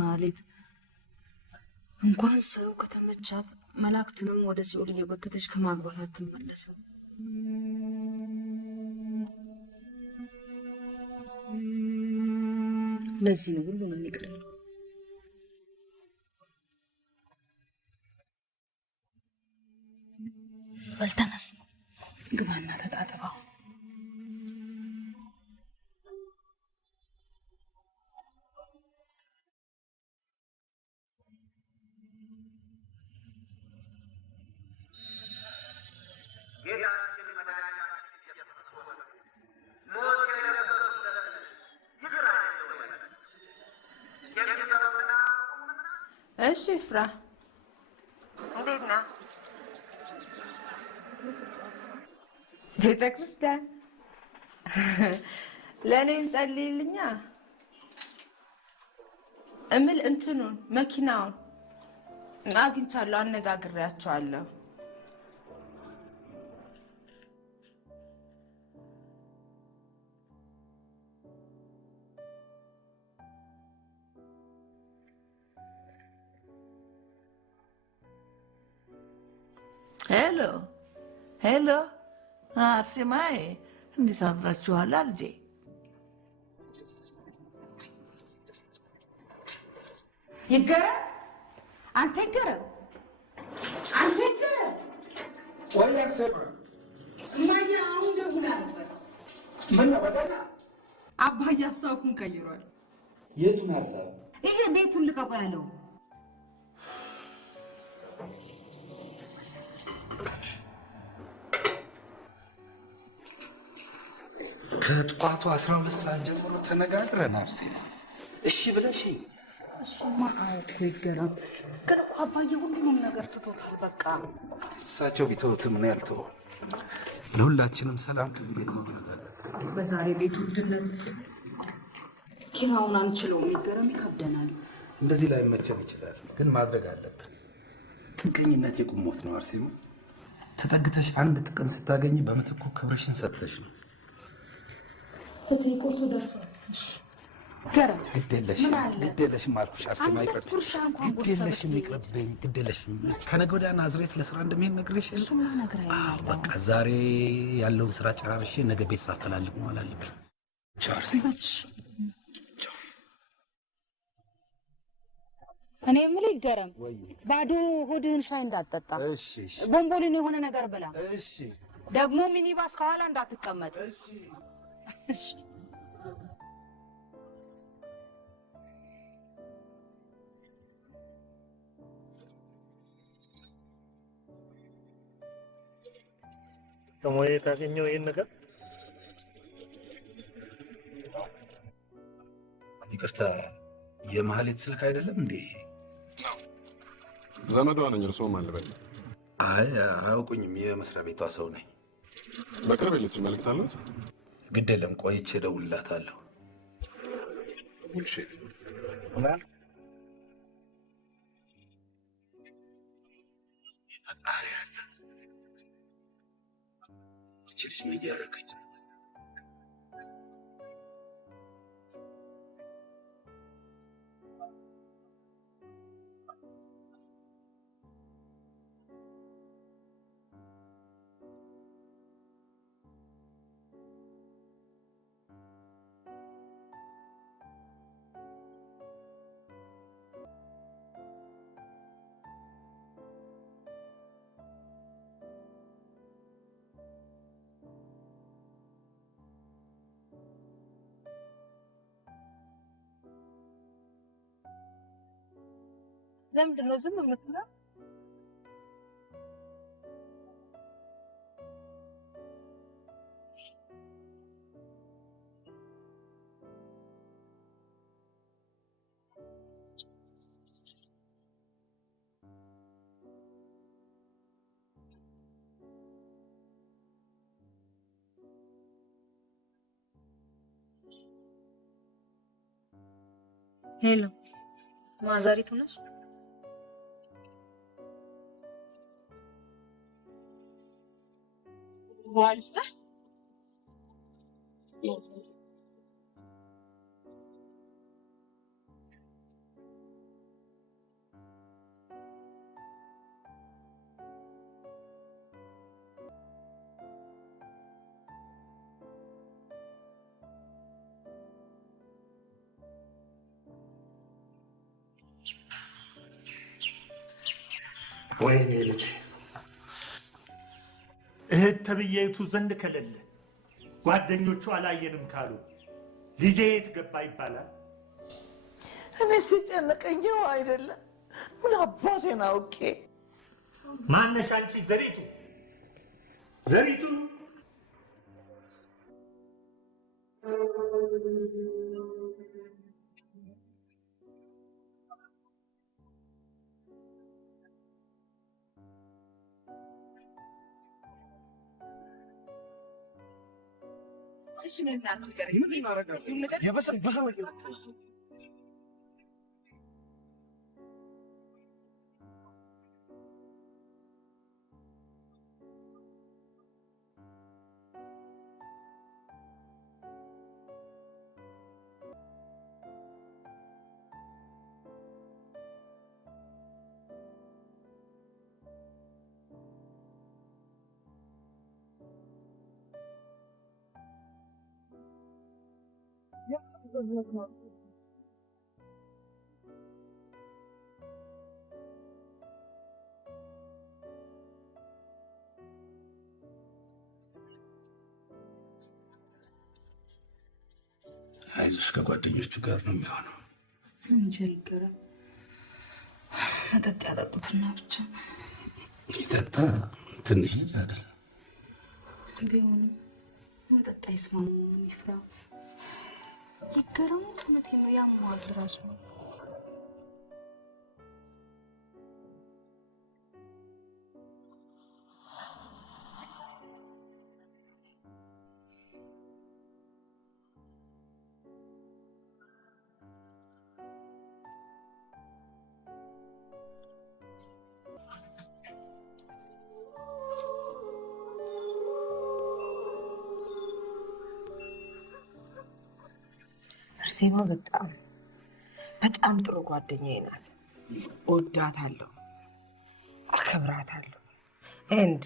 ማለት እንኳን ሰው ከተመቻት መላእክትንም ወደ ሲኦል እየጎተተች ከማግባት አትመለስም። ለዚህ ነው ሁሉንም ይቅር ያልኩት። በል ተነስ፣ ግባና ተጣጥበው። እሺ ፍራ፣ እንዴት ነህ? ቤተ ክርስቲያን ለእኔም ጸልይልኛ። እምል እንትኑን መኪናውን አግኝቻለሁ፣ አነጋግሬያቸዋለሁ። ሄሎ ሄሎ፣ አርሴማዬ እንዴት አድራችኋል? ልጄ ይገረም፣ አንተ ይገረም፣ አንተ ይገረም። ወይ አርሴማ፣ እማዬ አሁን ደውላ ነበር። ምን ነው በደላ? አባዬ ሀሳቡን ቀይሯል። የቱን ሀሳብ? ይሄ ቤቱን ልቀቁ ያለው። ከጠዋቱ 12 ሰዓት ጀምሮ ተነጋግረን አርሴማ እሺ ብለሽ እሱማ እኮ ይገረም፣ ግን እኮ አባዬ ሁሉንም ነገር ትቶታል። በቃ እሳቸው ቢተውትም እኔ አልተውም። ለሁላችንም ሰላም ከዚህ ቤት መውጣት አለ። በዛሬ ቤት ውድነት ኪራውን አንችለውም። ይገረም፣ ይከብደናል። እንደዚህ ላይ መቸም ይችላል፣ ግን ማድረግ አለብን። ጥገኝነት የቁም ሞት ነው አርሴማ። ተጠግተሽ አንድ ጥቅም ስታገኝ በምትኩ ክብርሽን ሰጥተሽ ነው። ቁርሱ ደርሷል። ገረም ግድ የለሽም አልኩሽ አርሴማ። ይቅርታ ግድ የለሽም፣ ይቅርብኝ፣ ግድ የለሽም። ከነገ ወዲያ ናዝሬት ለስራ እንደሚሄድ ነግሬሽ የለ? በቃ ዛሬ ያለውን ስራ ጨራርሼ ነገ ቤት ሳፈላልግ መዋል አለብኝ። ቻው አርሴማ። እኔ የምልህ ይገረም፣ ባዶ ሆድህን ሻይ እንዳትጠጣ። ቦምቦሊኖ የሆነ ነገር ብላ። ደግሞ ሚኒባስ ከኋላ እንዳትቀመጥ። ከሞዬ ታገኘው ይሄን ነገር? ይቅርታ፣ የማህሌት ስልክ አይደለም እንዴ? ዘመዷ ነኝ። እርስዎ ማን ልበል? አይ አያውቁኝም። የመስሪያ ቤቷ ሰው ነኝ። በቅርብ የለችም። መልዕክት አለት? ግድ የለም፣ ቆይቼ እደውልላታለሁ። እሺ ልጅ ምን እያደረገች ነው? ለምንድን ነው ዝም የምትለው? ሄሎ ማዛሪቱ ነሽ? ዋልስታ ወይኔ ልጅ እህት ተብዬቱ ዘንድ ከሌለ ጓደኞቹ አላየንም ካሉ ልጄ የት ገባ ይባላል። እኔ ሲጨነቀኝ አይደለም ምን አባቴን አውቄ። ማነሽ አንቺ? ዘሪቱ ዘሪቱ እሺ ምን እናደርጋለን? ምን እናደርጋለን? የበሰበሰ አይዞሽ ከጓደኞቹ ጋር ነው የሚሆነው። እንጂ አይገርም። መጠጥ ያጠጡትና ብቻ ይጠጣ ትንሽ ልጅ አይደል? ቢሆንም መጠጥ አይስማማም። ይፍራ ይገርም። እውነቴ ነው። ያሟል ራሱ አርሴማ በጣም ጥሩ ጓደኛዬ ናት። እወዳታለሁ፣ አከብራታለሁ፣ ኤንድ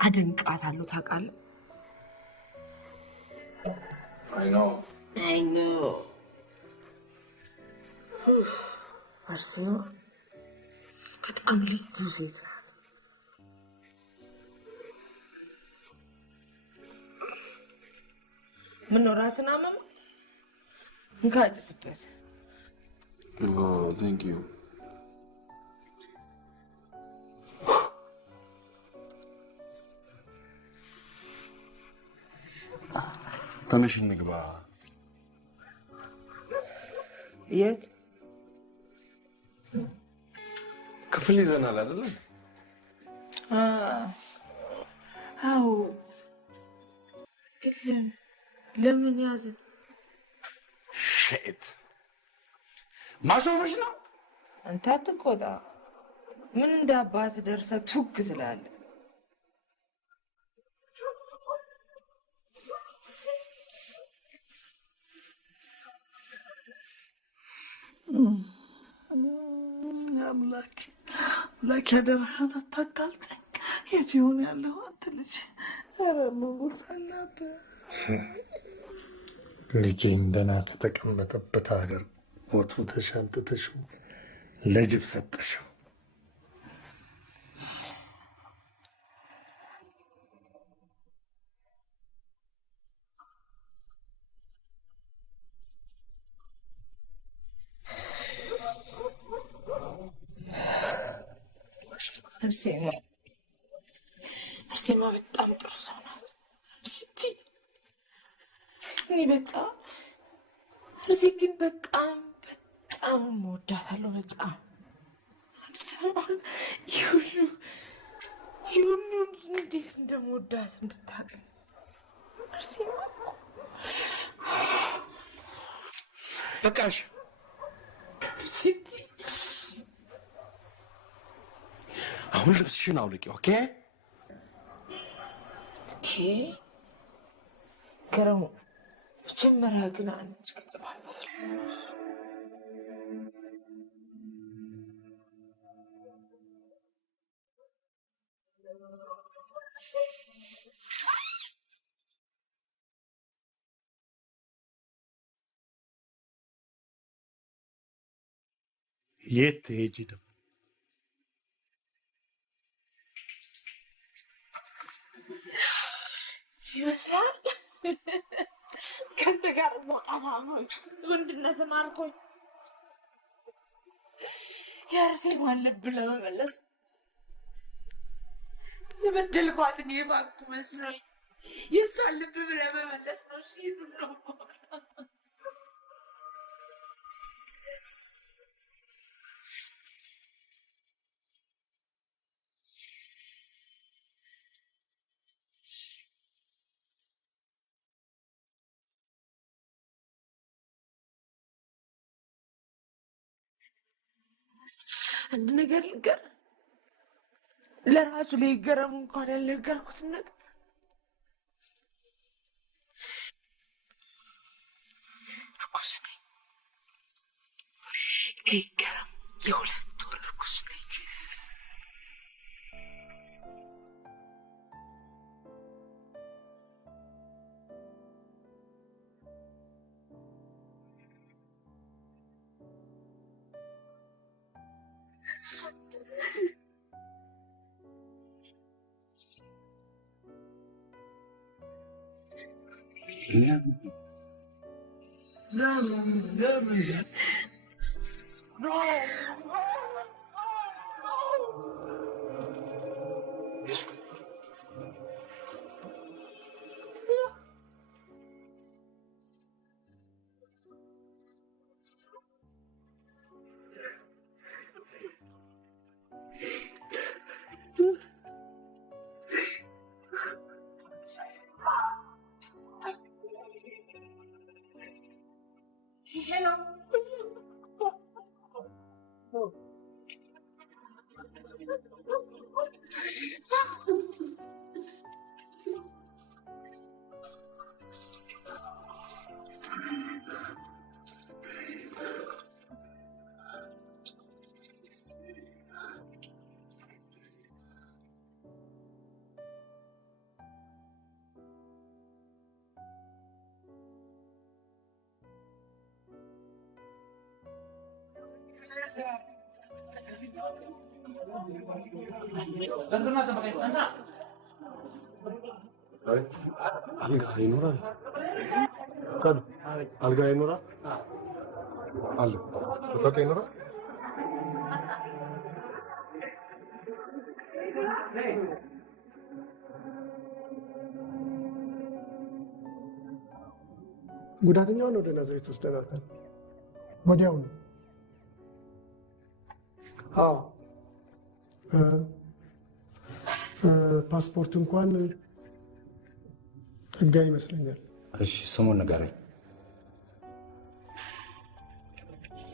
አደንቃታለሁ። ታውቃለህ? አይ ኖ አርሴማ በጣም ልዩ ሴት ናት። ምነው ራስን አመመ? እንካጭስበት። ቴንክ ዩ። ተነሽ እንግባ። የት ክፍል ይዘናል አይደለ? አዎ። ግን ለምን ያዝን? ሼት ማሾፍሽ ነው። አንተ አትቆጣ። ምን እንደ አባት ደርሰህ ቱግ ትላለህ? አምላኬ አደራህን አታጋልጠኝ። የት ይሆን ያለው አንተ ልጅ? ኧረ ምን ፈላብህ? ልጄን ደህና ከተቀመጠበት ሀገር ወጥተሽ አምጥተሽው ለጅብ ሰጠሽው። አርሴማ በጣም ጥሩ ሰው ናት። እኔ በጣም አርሴትን በጣም እወዳታለሁ። በጣም አርሴማ ይሁሉ እንዴት እንደምወዳት እንድታውቅ አርሴማ በቃሽ። አሁን ልብስሽን አውልቂ። ኦኬ ገረሙ፣ መጀመሪያ ግን አንድ ግጥም አለ። የት ትሄጂ ደግሞ? ይመስላል ከአንተ ጋር መውጣት አምሮኝ ወንድነትን አልኮኝ የአርሴማን ልብ ለመመለስ የበደልኳትን የባንኩ መስሎኝ የእሷን ልብ ለመመለስ ነው። ሲሉ ነው አንድ ነገር ልንገር፣ ለራሱ ሊገረሙ እንኳን ያልነገርኩትን ነገር እርጉዝ ነኝ። ሊገረሙ የ2 ወር እርጉዝ ነኝ። ይኖራል አልጋ ይኖራል አለ ፎቶ ይኖራል። ጉዳተኛውን ወደ ናዝሬት ወስደናታል። ወዲያው ነው። አዎ ፓስፖርት እንኳን ህጋዊ ይመስለኛል። እሺ ስሙን ንገረኝ።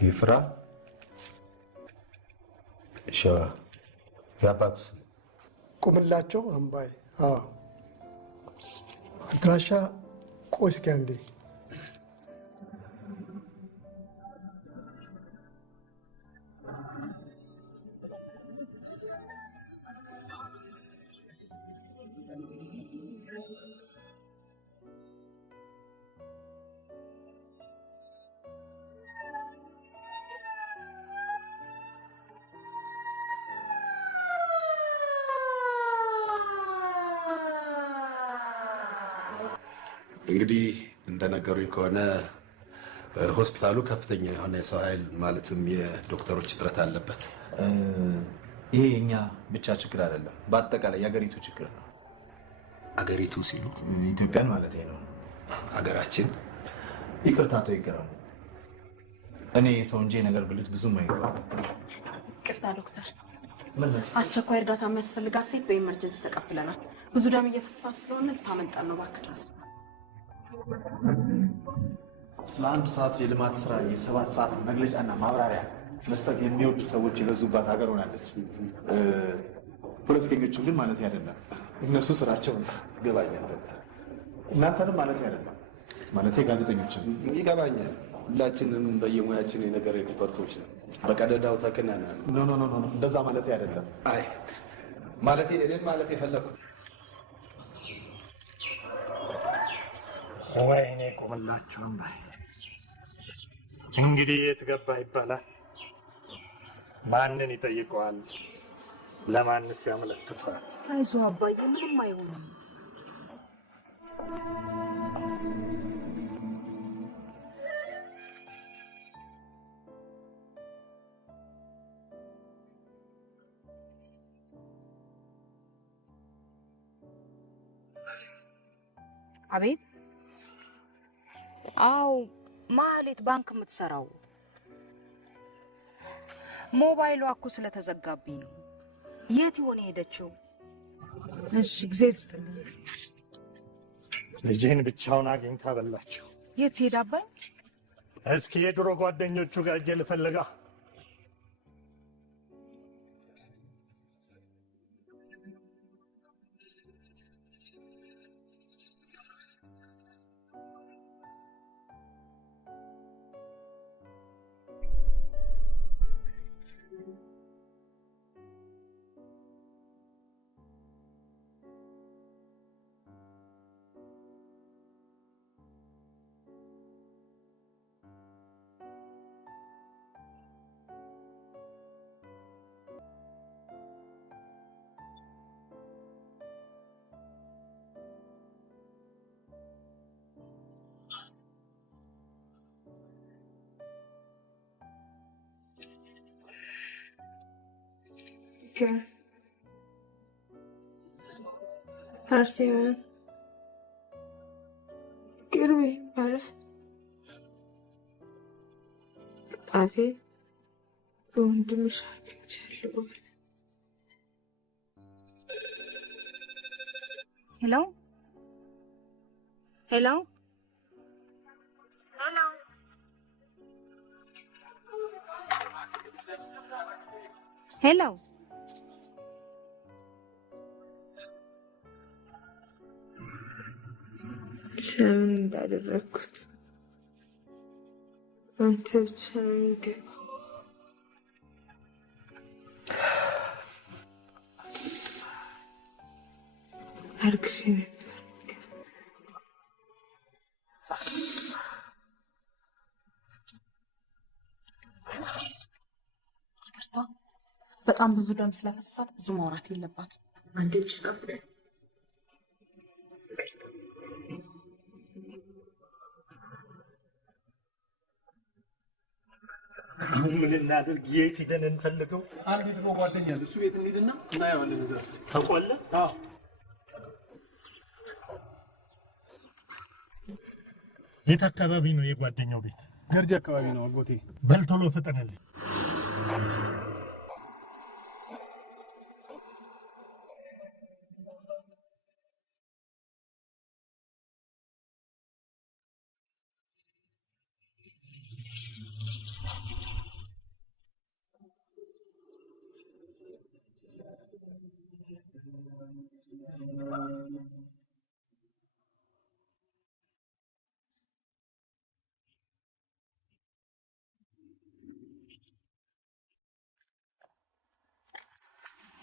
ይፍራ ሸዋ። የአባቱ ስም ቁምላቸው አምባይ። አዎ አድራሻ ቆይ እስኪ አንዴ እንግዲህ እንደነገሩኝ ከሆነ ሆስፒታሉ ከፍተኛ የሆነ የሰው ኃይል ማለትም የዶክተሮች እጥረት አለበት። ይሄ የኛ ብቻ ችግር አይደለም፣ በአጠቃላይ የሀገሪቱ ችግር ነው። አገሪቱ ሲሉ ኢትዮጵያን ማለት ነው። አገራችን ይቅርታ አቶ ይገረሙ፣ እኔ ሰው እንጂ ነገር ብልት ብዙም አይገባም። ይቅርታ ዶክተር፣ አስቸኳይ እርዳታ የሚያስፈልጋት ሴት በኢመርጀንሲ ተቀብለናል። ብዙ ደም እየፈሰሳት ስለሆነ ልታመልጠን ነው። እባክህ ድረስ። ስለ 1 ሰዓት የልማት ስራ የ7 ሰዓት መግለጫና ማብራሪያ መስጠት የሚወዱ ሰዎች የበዙባት ሀገር ሆናለች። ፖለቲከኞቹን ግን ማለት አይደለም፣ እነሱ ስራቸው ይገባኛል። እናንተንም ማለት አይደለም፣ ማለት ጋዜጠኞችን ይገባኛል። ሁላችንም በየሙያችን የነገር ኤክስፐርቶች ነን። በቀደዳው ተክነናል። ኖ ኖ ኖ፣ እንደዛ ማለት አይደለም። አይ ማለት እኔም ማለት የፈለኩት ወይኔ ቆምላቸውም ባይ እንግዲህ የት ገባ ይባላል። ማንን ይጠይቀዋል? ለማንስ ያመለክተዋል? አይዞህ አባዬ፣ ምንም አይሆንም። አቤት። አዎ ማህሌት ባንክ የምትሰራው ሞባይሏ እኮ ስለተዘጋብኝ ነው። የት ይሆን ሄደችው? እሺ እግዚአብሔር ይስጥልኝ። ልጄን ብቻውን አግኝታ በላቸው። የት ሄዳባኝ? እስኪ የድሮ ጓደኞቹ ጋር እጄ ልፈልጋ። አርሴማን ቅርቤ ማለት ቅጣቴ በወንድምሽ አግኝቻለሁ በለ። ሄሎ ሄሎ ሄሎ ለምን እንዳደረግኩት አንተ ብቻ ነው የሚገባው። አርግሼ ነበር። ይቅርታ፣ በጣም ብዙ ደም ስለፈሰሳት ብዙ ማውራት የለባትም። አንዴ ብቻ ጠብቀኝ። ምን እናድርግ? የት ሄደን እንፈልገው? አንድ ድሮ ጓደኛ አለ፣ እሱ ቤት እንሂድና እናየዋለን። እዛ እስኪ ታውቀዋለህ? አዎ። የት አካባቢ ነው የጓደኛው ቤት? ገርጂ አካባቢ ነው አጎቴ። በል ቶሎ ፍጠንልኝ።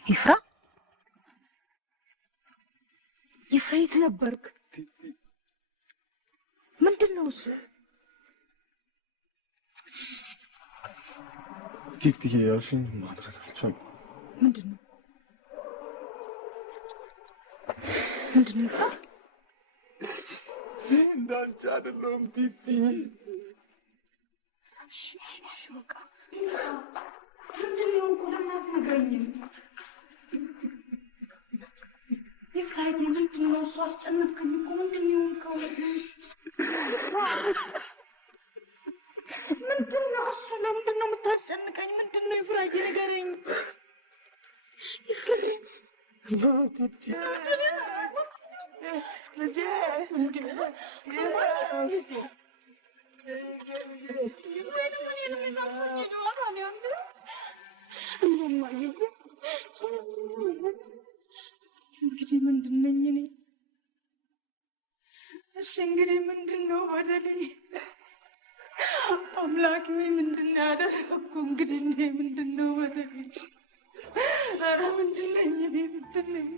ይፍራ ይፍራ፣ የት ነበርክ? ምንድን ነው እሱ? ቲክቲክ ያልሽኝ ማድረግ አልቻልኩም። ምንድን ነው ምንድን ነው? ይፍራ እንዳንቺ አይደለሁም ቲቲ። ምንድን ነው እኮ ለምን አትነግረኝም? የፍራይት ምንድን ነው እሱ አስጨነቅከኝ እኮ ምንድን ነው የሆንከው? ምንድን ነው እሱ? ለምንድን ነው የምታስጨንቀኝ? ምንድን ነው የፍራይት ንገረኝ። ልጄ እንግዲህ ምንድን ነኝ እኔ? እሺ እንግዲህ ምንድን ነው በደሌ? አምላኬ ወይ ምንድን ነው ያደረግኩ? እንግዲህ እኔ ምንድን ነው በደሌ? ኧረ ምንድን ነኝ እኔ? ምንድን ነኝ?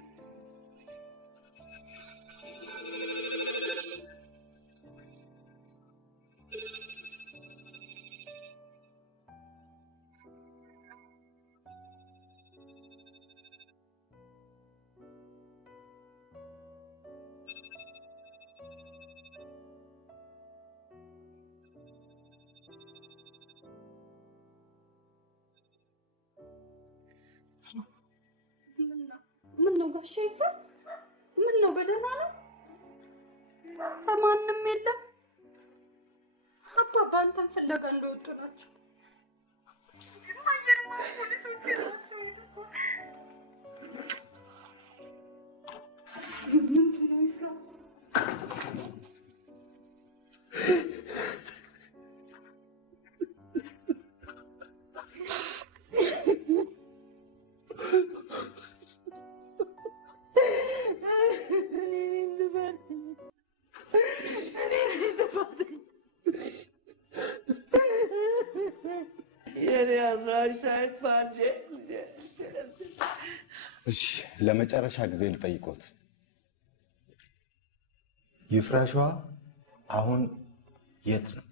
ምነው ጋሼ ይፍራ? ምነው በደህና ነው? ማንም የለም? አባባ አንተን ፍለጋ እንደወጡ ናቸው። ምንድነው ይፍራ? እሺ ለመጨረሻ ጊዜ ልጠይቆት፣ ይፍራሸዋ አሁን የት ነው?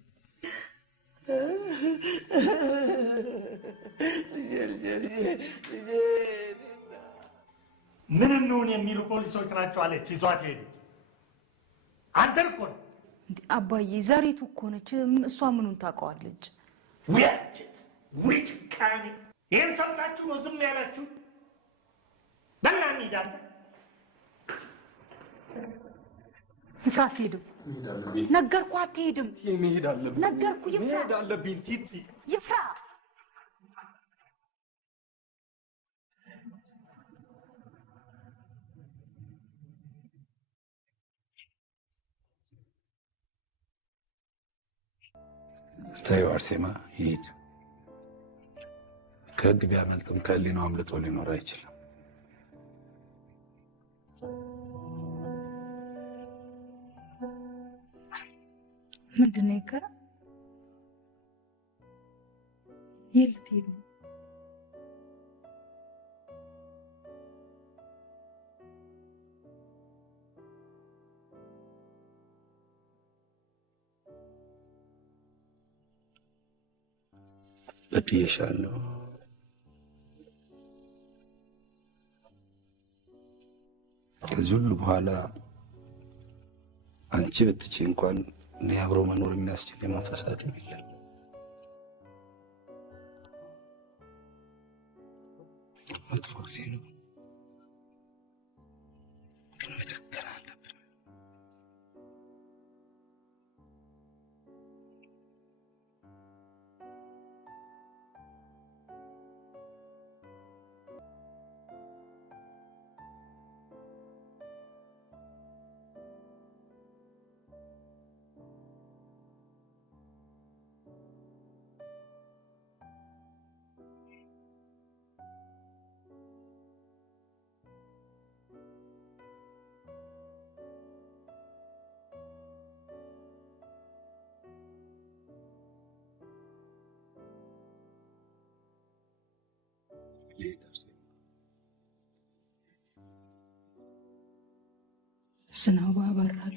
ምን እንሁን የሚሉ ፖሊሶች ናቸው አለች ይዟት ሄዱ። አንተን እኮ ነው። አባዬ ዘሪቱ እኮ ነች። እሷ ምኑን ታውቀዋለች? ጭካኔ! ይህን ሰምታችሁ ነው ዝም ያላችሁ? በላ እንሂዳለን። ይፍራ አትሄድም። ነገርኩህ አትሄድም። መሄድ አለብኝ። ነገርኩህ ይፍራ። መሄድ አለብኝ ቲቲ። ይፍራ ተይው አርሴማ ይሄድ። ከህግ ቢያመልጥም ከህሊናው አምልጦ ሊኖር አይችልም። ምንድን ነው ይከራ? የት ልትሄድ ነው? በድዬሻለሁ። ከዚህ ሁሉ በኋላ አንቺ ብትችይ እንኳን እኔ አብሮ መኖር የሚያስችል የመንፈስ አቅም የለም። መጥፎ ጊዜ ነው፣ ግን መጨከን አለብን። ዝናቡ አበራል።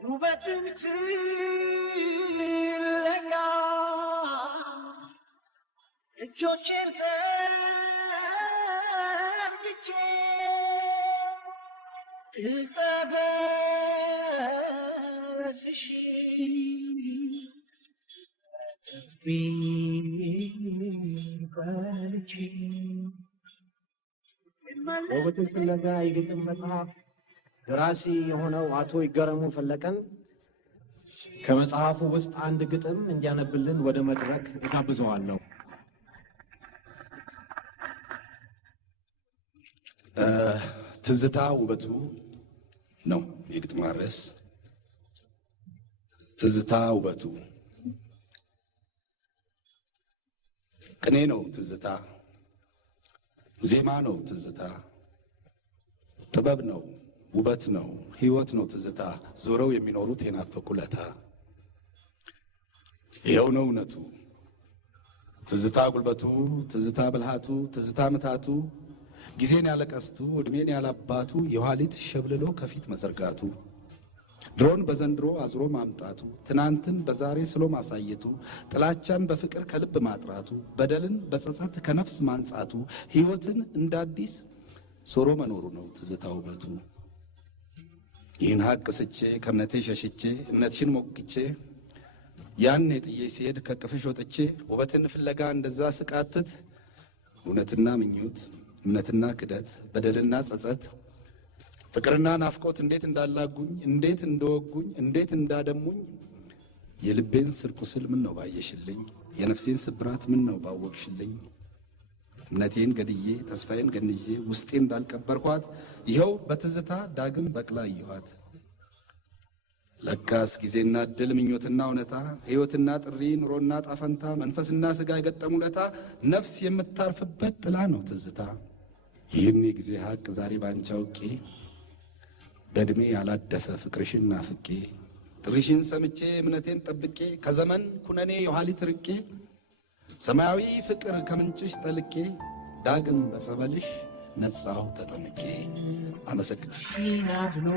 ውበትን ፍለጋ እጆቼን ዘርግቼ እጸበስሽ ጥፊ በልቼ ውበትን ፍለጋ የግጥም መጽሐፍ ደራሲ የሆነው አቶ ይገረሙ ፈለቀን ከመጽሐፉ ውስጥ አንድ ግጥም እንዲያነብልን ወደ መድረክ እጋብዘዋለሁ። ትዝታ ውበቱ ነው የግጥም ርዕስ። ትዝታ ውበቱ ቅኔ ነው ትዝታ፣ ዜማ ነው ትዝታ፣ ጥበብ ነው ውበት ነው ሕይወት ነው ትዝታ፣ ዞረው የሚኖሩት የናፈቁ ለታ። ይኸው ነው እውነቱ ትዝታ ጉልበቱ፣ ትዝታ ብልሃቱ፣ ትዝታ ምታቱ፣ ጊዜን ያለቀስቱ ዕድሜን ያላባቱ፣ የኋሊት ሸብልሎ ከፊት መዘርጋቱ፣ ድሮን በዘንድሮ አዝሮ ማምጣቱ፣ ትናንትን በዛሬ ስሎ ማሳየቱ፣ ጥላቻን በፍቅር ከልብ ማጥራቱ፣ በደልን በጸጸት ከነፍስ ማንጻቱ፣ ሕይወትን እንደ አዲስ ዞሮ መኖሩ ነው ትዝታ ውበቱ። ይህን ሀቅ ስቼ ከእምነቴ ሸሽቼ እምነትሽን ሞቅቼ ያኔ ጥዬ ሲሄድ ከቅፍሽ ወጥቼ ውበትን ፍለጋ እንደዛ ስቃትት እውነትና ምኞት እምነትና ክደት በደልና ጸጸት ፍቅርና ናፍቆት እንዴት እንዳላጉኝ እንዴት እንደወጉኝ እንዴት እንዳደሙኝ የልቤን ስር ቁስል ምን ነው ባየሽልኝ የነፍሴን ስብራት ምን ነው ባወቅሽልኝ እምነቴን ገድዬ ተስፋዬን ገንዤ ውስጤ እንዳልቀበርኳት ይኸው በትዝታ ዳግም በቅላ አየኋት። ለካስ ጊዜና እድል ምኞትና እውነታ ሕይወትና ጥሪ ኑሮና ጣፈንታ መንፈስና ሥጋ የገጠሙ ለታ ነፍስ የምታርፍበት ጥላ ነው ትዝታ። ይህን የጊዜ ሀቅ ዛሬ ባንቺ አውቄ በዕድሜ ያላደፈ ፍቅርሽን ናፍቄ ጥሪሽን ሰምቼ እምነቴን ጠብቄ ከዘመን ኩነኔ የኋሊት ርቄ ሰማያዊ ፍቅር ከምንጭሽ ጠልቄ ዳግም በጸበልሽ ነጻው ተጠምቄ አመሰግናለሁ።